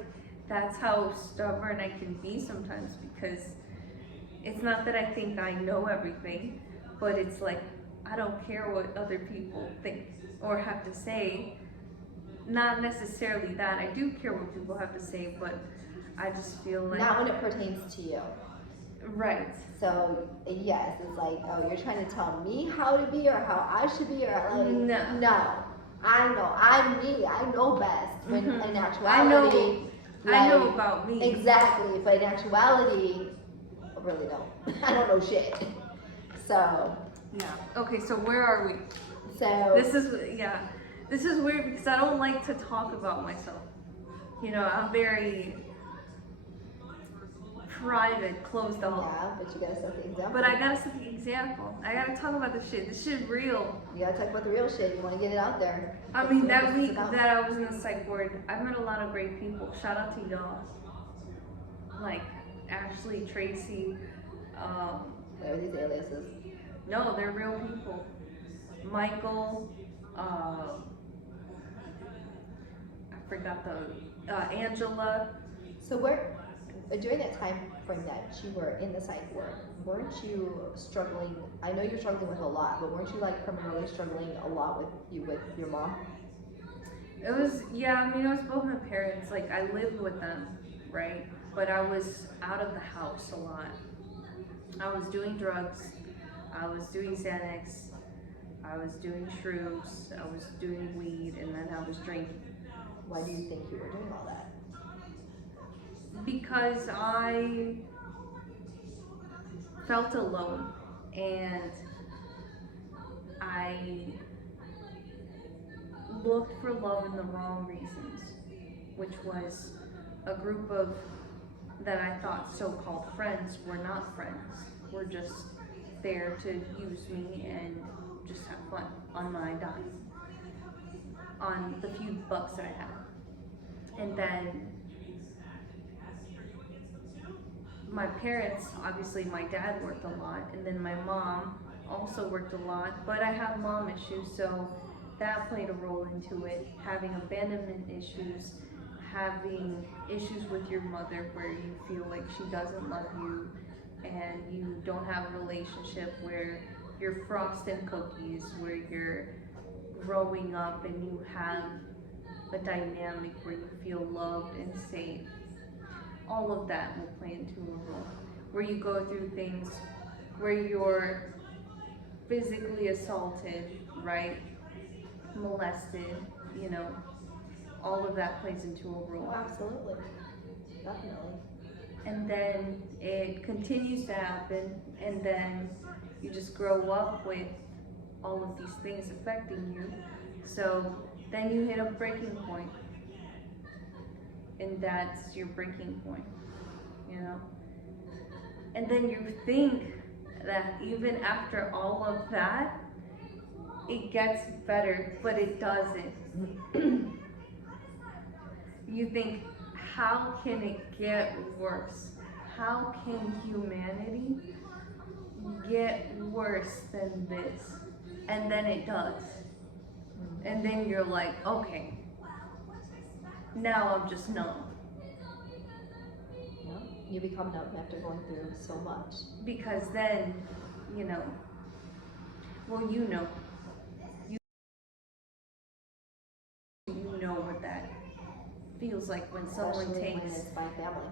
that's how stubborn I can be sometimes, because it's not that I think I know everything, but it's like I don't care what other people think or have to say. Not necessarily that. I do care what people have to say, but I just feel like... Not when it pertains to you. Right. So, yes, it's like, oh, you're trying to tell me how to be or how I should be, or like, no. I know. I'm me. I know best. When in actuality... I know about me. Exactly. But in actuality, I really don't. I don't know shit. So... Yeah. Okay, so where are we? So... This is weird because I don't like to talk about myself. You know, I'm very private, closed off. Yeah, but you gotta set the example. But I gotta set the example. I gotta talk about this shit. This shit real. You gotta talk about the real shit. You wanna get it out there. I mean, that week that I was in the psych ward, I met a lot of great people. Shout out to y'all. Like Ashley, Tracy. Where are these aliases? No, they're real people. Michael. I forgot the Angela. So during that time frame that you were in the psych ward, weren't you struggling? I know you're struggling with a lot, but weren't you like primarily struggling a lot with your mom? It was, yeah, I mean, it was both my parents. Like, I lived with them, right? But I was out of the house a lot. I was doing drugs. I was doing Xanax. I was doing shrooms. I was doing weed, and then I was drinking. Why do you think you were doing all that? Because I felt alone, and I looked for love in the wrong reasons, which was a group of that I thought so-called friends were not friends. Were just there to use me and just have fun on my dime, on the few bucks that I had. And then my parents, obviously my dad worked a lot, and then my mom also worked a lot, but I have mom issues, so that played a role into it. Having abandonment issues, having issues with your mother where you feel like she doesn't love you, and you don't have a relationship where you're frosting cookies, where you're growing up and you have a dynamic where you feel loved and safe. All of that will play into a role. Where you go through things where you're physically assaulted, right? Molested, you know, all of that plays into a role. Oh, absolutely. Definitely. And then it continues to happen, and then you just grow up with all of these things affecting you. So then you hit a breaking point. And that's your breaking point, you know? And then you think that even after all of that, it gets better, but it doesn't. You think, how can it get worse? How can humanity get worse than this? And then it does. And then you're like, okay, now I'm just numb. Yeah. You become numb after going through so much. Because then, you know, well, you know what that feels like when someone Especially takes... when it's by family.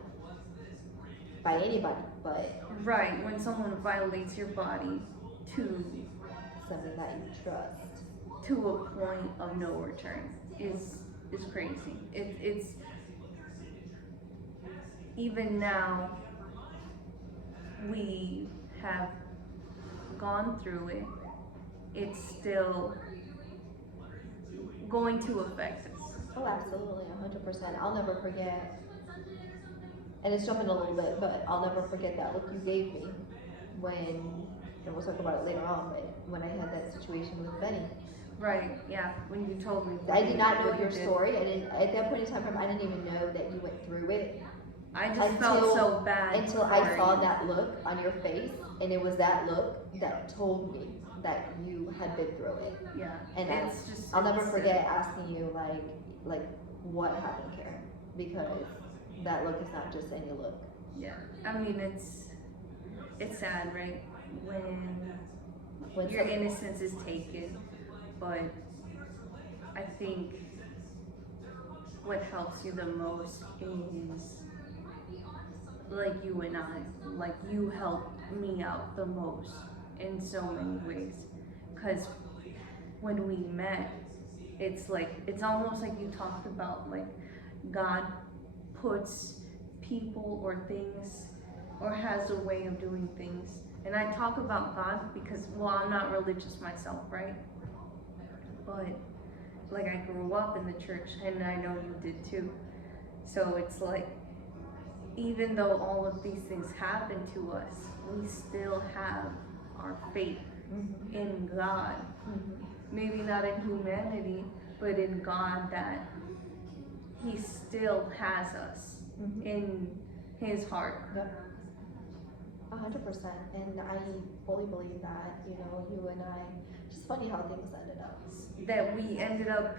by anybody, but Right, when someone violates your body to something that you trust. to a point of no return is crazy. It's even now we have gone through it. It's still going to affect us. Oh, absolutely, 100%. I'll never forget. And it's jumping a little bit, but I'll never forget that look you gave me when, and we'll talk about it later on, but when I had that situation with Benny. Right, yeah, when you told me. I did not know what your you did. story. I didn't, at that point in time, I didn't even know that you went through it. I just felt so bad. Until I saw that look on your face, and it was that look that told me that you had been through it. Yeah, And it's just. I'll never forget asking you, like, what happened, Karen? Because that look is not just any look. Yeah, I mean it's sad, right? When your innocence is taken, but I think what helps you the most is like you and I, like you helped me out the most in so many ways, because when we met, it's almost like you talked about, like God puts people or things or has a way of doing things. And I talk about God because, well, I'm not religious myself, right? But like I grew up in the church, and I know you did too. So it's like, even though all of these things happen to us, we still have our faith in God. Maybe not in humanity, but in God, that He still has us in His heart. Yep. 100%. And I fully believe that, you and I, it's just funny how things ended up. That we ended up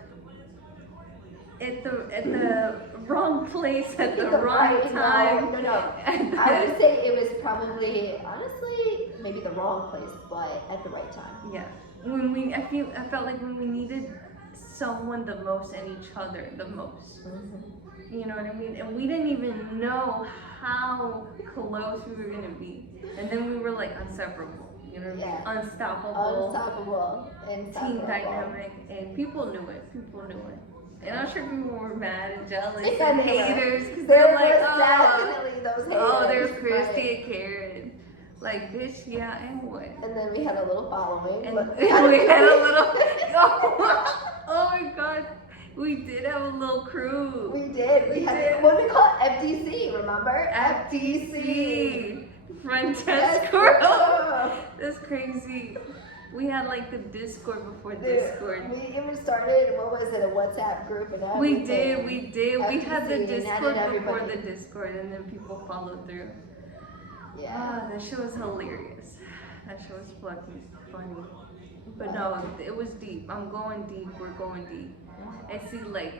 at the wrong place at the wrong time. No. I would say it was probably, honestly, maybe the wrong place, but at the right time. Yeah. I felt like when we needed someone the most and each other the most. You know what I mean? And we didn't even know how close we were gonna be. And then we were like inseparable. You know what I mean? Unstoppable. Team dynamic, and people knew it. And I'm sure people were mad and jealous and haters, because they're like, definitely those haters. Oh, there's Christie and Karen. Like, bitch, yeah, and what? And then we had a little following. And we had a little, oh my God. We did have a little crew. We did. What do we call it? FDC, remember? FDC. Front desk crew. That's crazy. We had like the Discord before Discord. We even started, what was it, a WhatsApp group and everything. We did. We had the FTC, Discord before the Discord, and then people followed through. Yeah. That show was hilarious. That show was fucking funny. But no, it was deep. I'm going deep. We're going deep. I see, like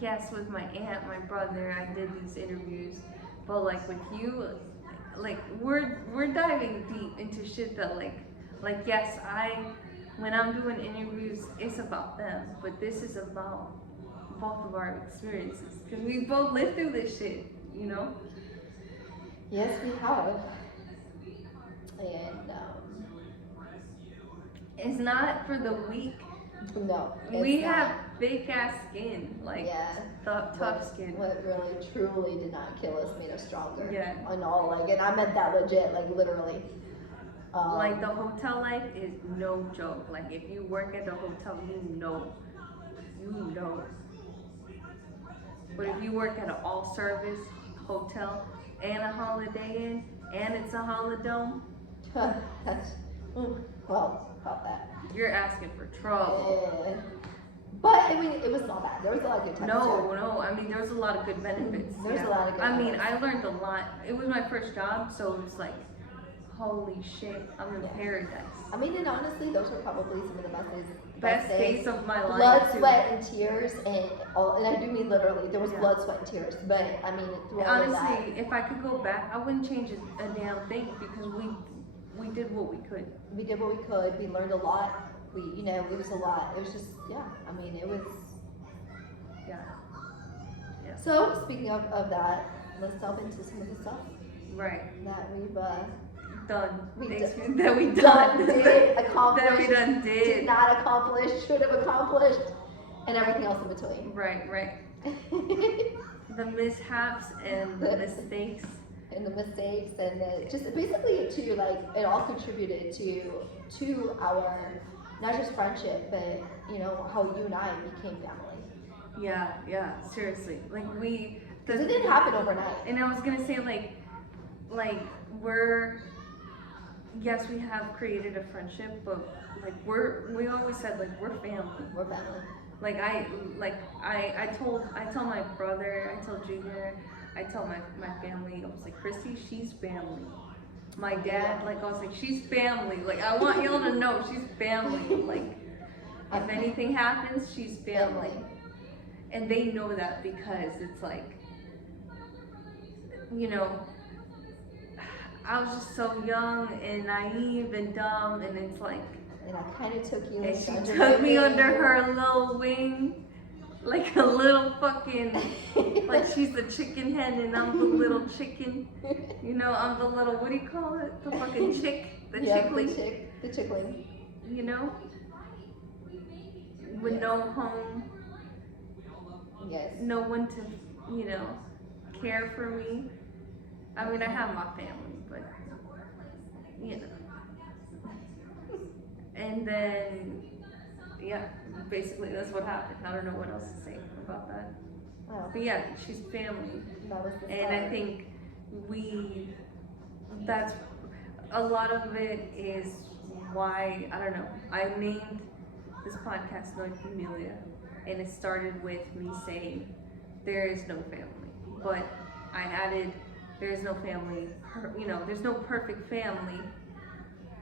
yes, with my aunt, my brother, I did these interviews. But like with you, like we're diving deep into shit that like yes, when I'm doing interviews, it's about them, but this is about both of our experiences, because we both lived through this shit, you know? Yes, we have. And it's not for the weak. No. We have big ass skin, like tough skin. What really truly did not kill us made us stronger. Yeah. And and I meant that legit, like literally. Like the hotel life is no joke. Like if you work at the hotel, you know. But if you work at an all service hotel and a Holiday Inn and it's a Holidome, well, about that. You're asking for trouble. Yeah. But I mean, it was not bad. There was a lot of good times. No. I mean, there was a lot of good benefits. There's a lot of good I mean, benefits. I learned a lot. It was my first job, so it was like, holy shit, I'm in paradise. I mean, and honestly, those were probably some of the best days of my life. Blood, sweat, and tears, and I do mean literally. There was blood, sweat, and tears. But I mean, through all of that, honestly, if I could go back, I wouldn't change a damn thing, because we did what we could. We did what we could. We learned a lot. It was a lot. It was just, I mean, it was. Yeah. So speaking of that, list off into some of the stuff Right. that we've Done. did That we done. did accomplish, That we done did not accomplish, should have accomplished, and everything else in between. Right. The mishaps and the mistakes. And the mistakes and just basically to like it all contributed to our not just friendship but you know how you and I became family. Yeah, seriously. Like Because it didn't happen overnight. And I was gonna say like yes, we have created a friendship, but like we always said like we're family. We're family. I told my brother, I told Junior, I tell my family, I was like, Christie, she's family. My dad, like, I was like, she's family. Like, I want y'all to know she's family. Like, if anything happens, she's family. And they know that because it's like, you know, I was just so young and naive and dumb, and it's like, and I kind of took you. And she took me under her little wing. Like a little fucking, like she's the chicken hen and I'm the little chicken. You know, I'm the little, what do you call it? The fucking chick, the chickling. The chickling. You know? With no home. Yes. No one to, you know, care for me. I mean, I have my family, but, you know. And then, yeah, basically that's what happened. I don't know what else to say about that. Oh. But yeah, she's family. That was the And I think that's a lot of it is why, I don't know, I named this podcast No Familia, and it started with me saying there is no family, but I added there is no family, you know, there's no perfect family,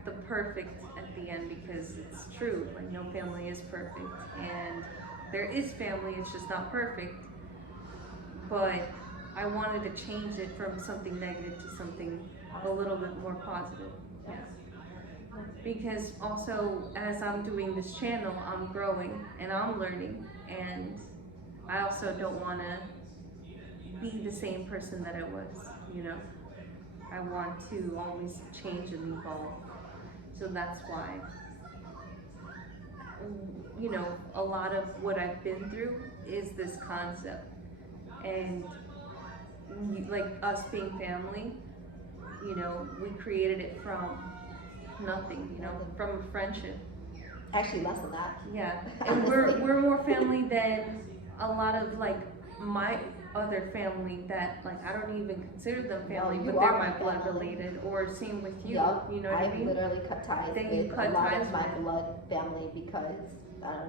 the perfect at the end, because it's true, like no family is perfect, and there is family, it's just not perfect. But I wanted to change it from something negative to something a little bit more positive. Yeah. Because also, as I'm doing this channel, I'm growing and I'm learning, and I also don't want to be the same person that I was, you know. I want to always change and evolve. So that's why, you know, a lot of what I've been through is this concept. And like us being family, you know, we created it from nothing, you know, from a friendship. Actually, less than that. Yeah, and we're more family than a lot of like my other family that like I don't even consider them family, but they're my blood related. Or same with you. Yep. You know what I mean? literally cut ties Then with you cut a lot ties of my with- blood family because.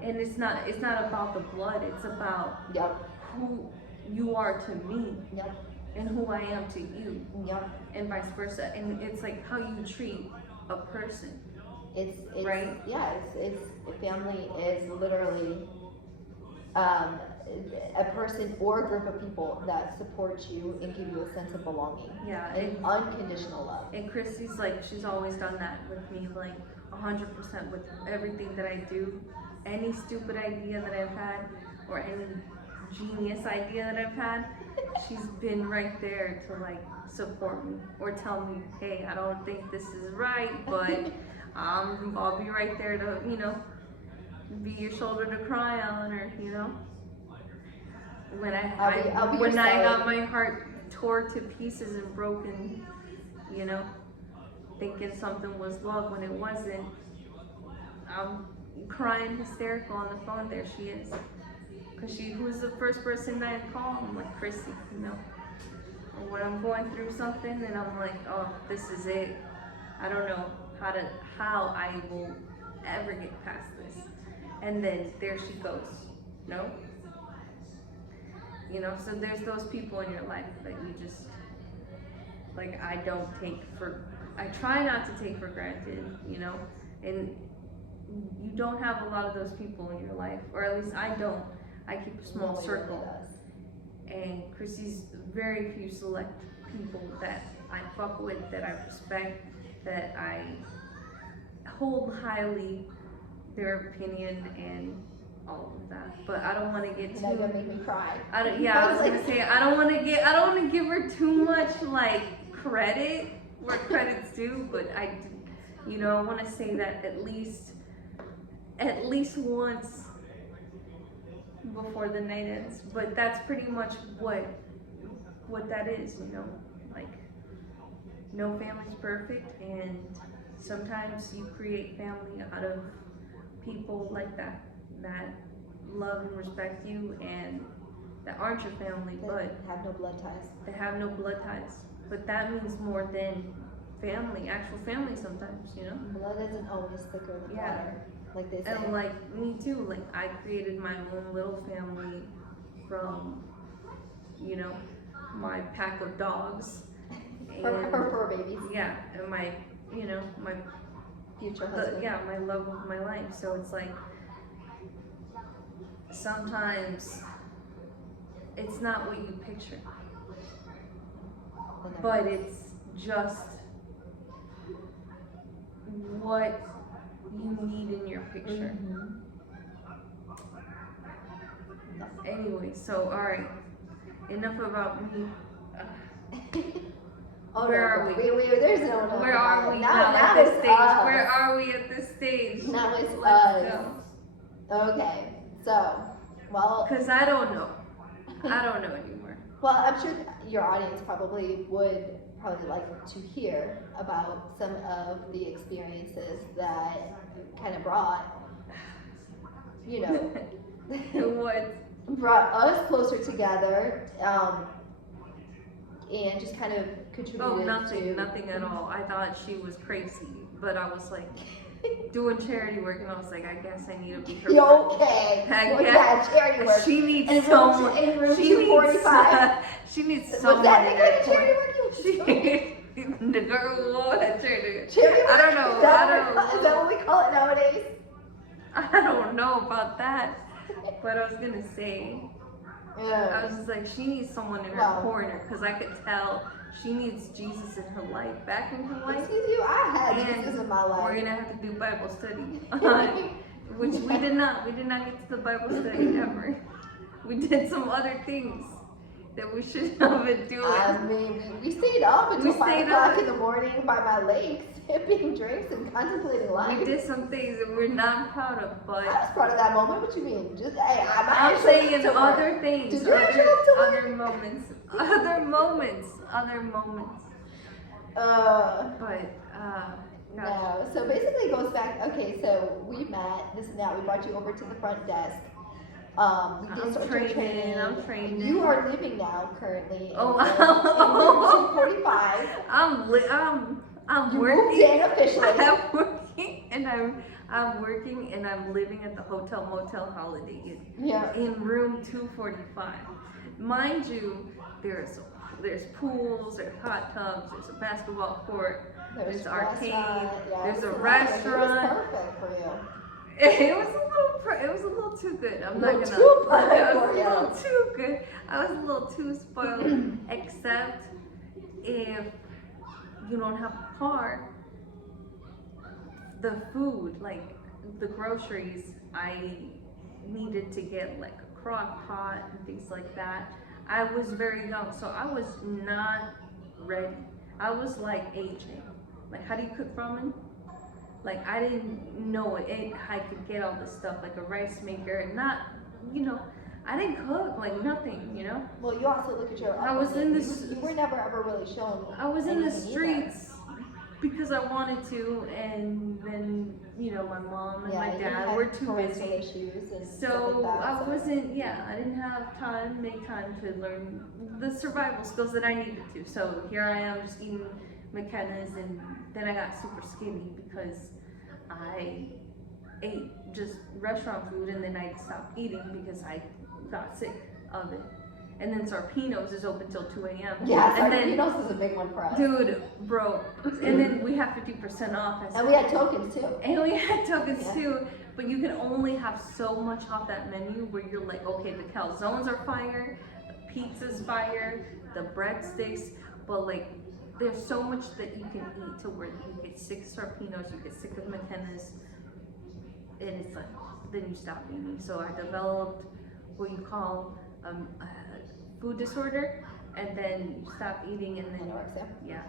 And it's not about the blood. It's about Yep. who you are to me. Yep. And who I am to you. Yep. And vice versa. And it's like how you treat a person. It's right? Yeah, it's family is literally a person or a group of people that support you and give you a sense of belonging. Yeah, and unconditional love. And Christie's like, she's always done that with me, like 100% with everything that I do. Any stupid idea that I've had, or any genius idea that I've had, she's been right there to like support me or tell me, hey, I don't think this is right, but I'll be right there to, you know, be your shoulder to cry on, or you know, when I got my heart tore to pieces and broken, you know, thinking something was love when it wasn't. I'm crying hysterical on the phone. There she is, because who's the first person that I call? I'm like, Christie, you know, or when I'm going through something and I'm like, oh, this is it. I don't know how I will ever get past this. And then there she goes. No? You know, so there's those people in your life that you just, like, I try not to take for granted, you know, and you don't have a lot of those people in your life, or at least I don't. I keep a small circle. And Christie's very few select people that I fuck with, that I respect, that I hold highly their opinion and all of that. But I don't want to get Now you're too. gonna make me cry. I was gonna say I don't want to give her too much like credit where credit's due, but I want to say that at least once before the night ends. But that's pretty much what that is, like no family's perfect, and sometimes you create family out of people like that love and respect you and that aren't your family, but have no blood ties. They have no blood ties. But that means more than family, actual family sometimes, Blood isn't always thicker than Yeah. water, like they say. And like me too, like I created my own little family from, my pack of dogs. Her fur babies. Yeah, and my, my Future husband. my love of my life. So it's like sometimes it's not what you picture, but it's just what you need in your picture. Anyway, so alright, enough about me. Oh, Where no, are we? There's no. Where are we now at this it's stage? us. Where are we at this stage? Now it's Let's us. go. Okay, so, well, Cause I don't know anymore. well, I'm sure your audience probably would like to hear about some of the experiences that kind of brought What? brought us closer together, and just kind of contributed Oh, to nothing at all. I thought she was crazy, but I was like doing charity work, and I was like, I guess I need to be her. Okay. I Well, guess yeah, charity work. she needs In someone. room She 245. she needs Was someone that in the kind of that charity corner. work you were doing? The girl who won that charity. Charity work? I don't know. Is that what we call it nowadays? I don't know about that, but I was gonna say. I Yeah. was just like, she needs someone in her Wow. corner, because I could tell she needs Jesus in her life, back in her life. Excuse you, I had And Jesus in my life. we're gonna have to do Bible study, which we did not. We did not get to the Bible study ever. We did some other things that we shouldn't have been doing. I mean, we stayed up until We 5 stayed o'clock up. in the morning by my lake, sipping drinks and contemplating life. We did some things that we're not proud of, but I was part of that moment. What you mean? Just hey, I'm saying other things, Did you actually look to work? other moments, other moments. But gosh. No. So basically, it goes back. Okay, so we met. This and that. We brought you over to the front desk. We did I'm start training, training. I'm training. You are living now currently. Oh, in room 245. I'm You working. moved in officially. I'm working and I'm living at the Hotel Motel Holiday Inn Yeah. in room 245. Mind you, there's pools, there's hot tubs, there's a basketball court, there's arcade, there's a restaurant. It was perfect for you. It was a little too good. I'm not gonna. Too It perfect was for a you. little too good. I was a little too spoiled. Except if you don't have a car, the food, like the groceries, I needed to get like a crock pot and things like that. I was very young, so I was not ready. I was like AJ. Like, how do you cook ramen? Like, I didn't know I could get all this stuff, like a rice maker, not, I didn't cook, like nothing, Well, you also look at your. I was in upbringing. this- You were never ever really shown. I was in the anything streets because I wanted to, and then, my mom and Yeah, my you dad had were too parental busy. issues and stuff So like that, I so- wasn't, I didn't have make time to learn the survival skills that I needed to. So here I am just eating McKenna's, and then I got super skinny because I ate just restaurant food, and then I stopped eating because I got sick of it. And then Sarpino's is open till 2 a.m. Yeah, and then, Sarpino's is a big one for us. dude, bro, and then we have 50% off. And we had tokens too. And we had tokens Yeah. too, but you can only have so much off that menu where you're like, okay, the calzones are fire, the pizza's fire, the breadsticks, but like, there's so much that you can eat to where you get sick of Sarpino's, you get sick of McKenna's, and it's like, then you stop eating. So I developed what you call a food disorder, and then you stop eating, and then Anorexia. yeah.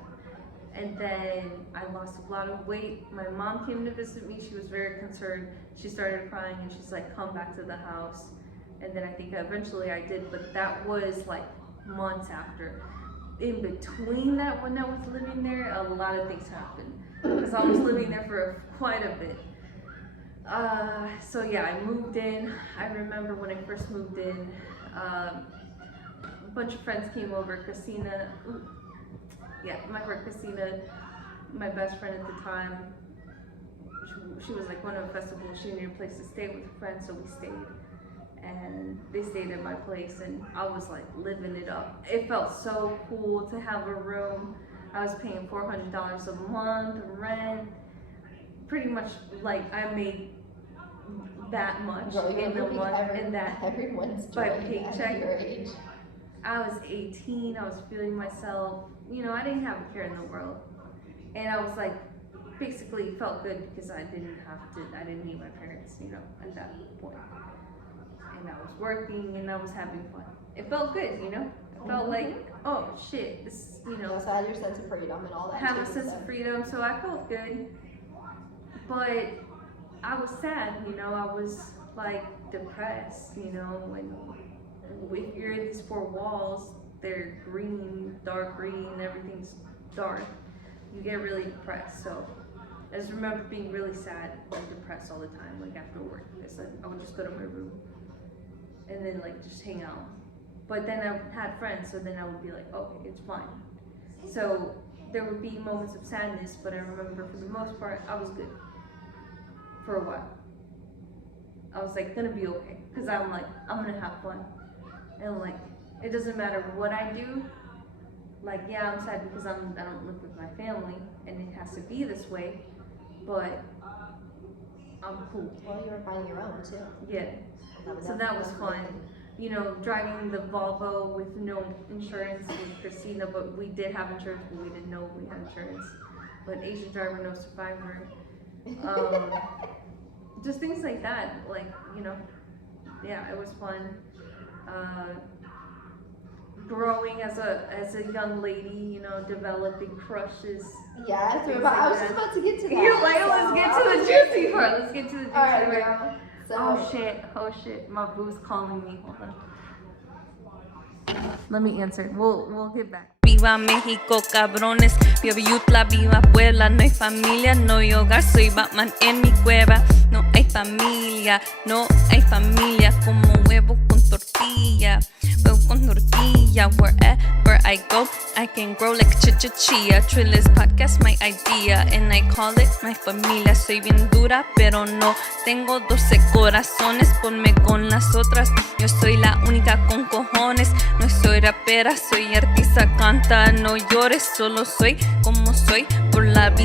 And then I lost a lot of weight. My mom came to visit me. She was very concerned. She started crying and she's like, come back to the house. And then I think eventually I did, but that was like months after. In between that, when I was living there, a lot of things happened. Because I was living there for quite a bit. So yeah, I moved in. I remember when I first moved in, a bunch of friends came over. Christina, my friend Christina, my best friend at the time, she was like one of the festivals. She needed a place to stay with a friend, so we stayed. And they stayed at my place, and I was like living it up. It felt so cool to have a room. I was paying $400 a month rent. Pretty much like I made that much in the month, and that everyone's by doing that at paycheck. your age. I was 18, I was feeling myself, I didn't have a care in the world. And I was like, basically felt good because I didn't need my parents, at that point. And I was working and I was having fun. It felt good, It felt like, oh shit, this, You also had your sense of freedom and all that. have a too, sense so. of freedom, so I felt good. But I was sad, I was like depressed, when if you're in these four walls, they're green, dark green, everything's dark, you get really depressed. So I just remember being really sad and depressed all the time, like after work. I would just go to my room and then like just hang out. But then I had friends, so then I would be like, okay, it's fine. So there would be moments of sadness, but I remember for the most part, I was good for a while. I was like, gonna be okay, because I'm like, I'm gonna have fun. And like, it doesn't matter what I do. Like, yeah, I'm sad because I don't live with my family, and it has to be this way, but I'm cool. Well, you were finding your own too. Yeah. So that was fun. Driving the Volvo with no insurance with Christina, but we did have insurance, but we didn't know we had insurance. But Asian driver, no survivor. Just things like that, like, yeah, it was fun. Growing as a young lady, developing crushes. Yeah, I was just about to get to that. You're like, let's get to the juicy part. Let's get to the juicy part. Alright, girl. So, Oh shit, my boo's calling me. Hold on. Let me answer. We'll get back. Viva México, cabrones. Viva Yutla, viva Puebla. No hay familia, no hay hogar. Soy Batman en mi cueva. No hay familia, no hay familia. Como huevo con tortilla. Huevo con tortilla. Wherever I go, I can grow like chia. Trillis podcast, my idea. And I call it my familia. Soy bien dura, pero no tengo 12 corazones. Ponme con las otras. Yo soy la única con cojones. No soy rapera, soy artista, canta. No llores, solo soy como soy. Por la vida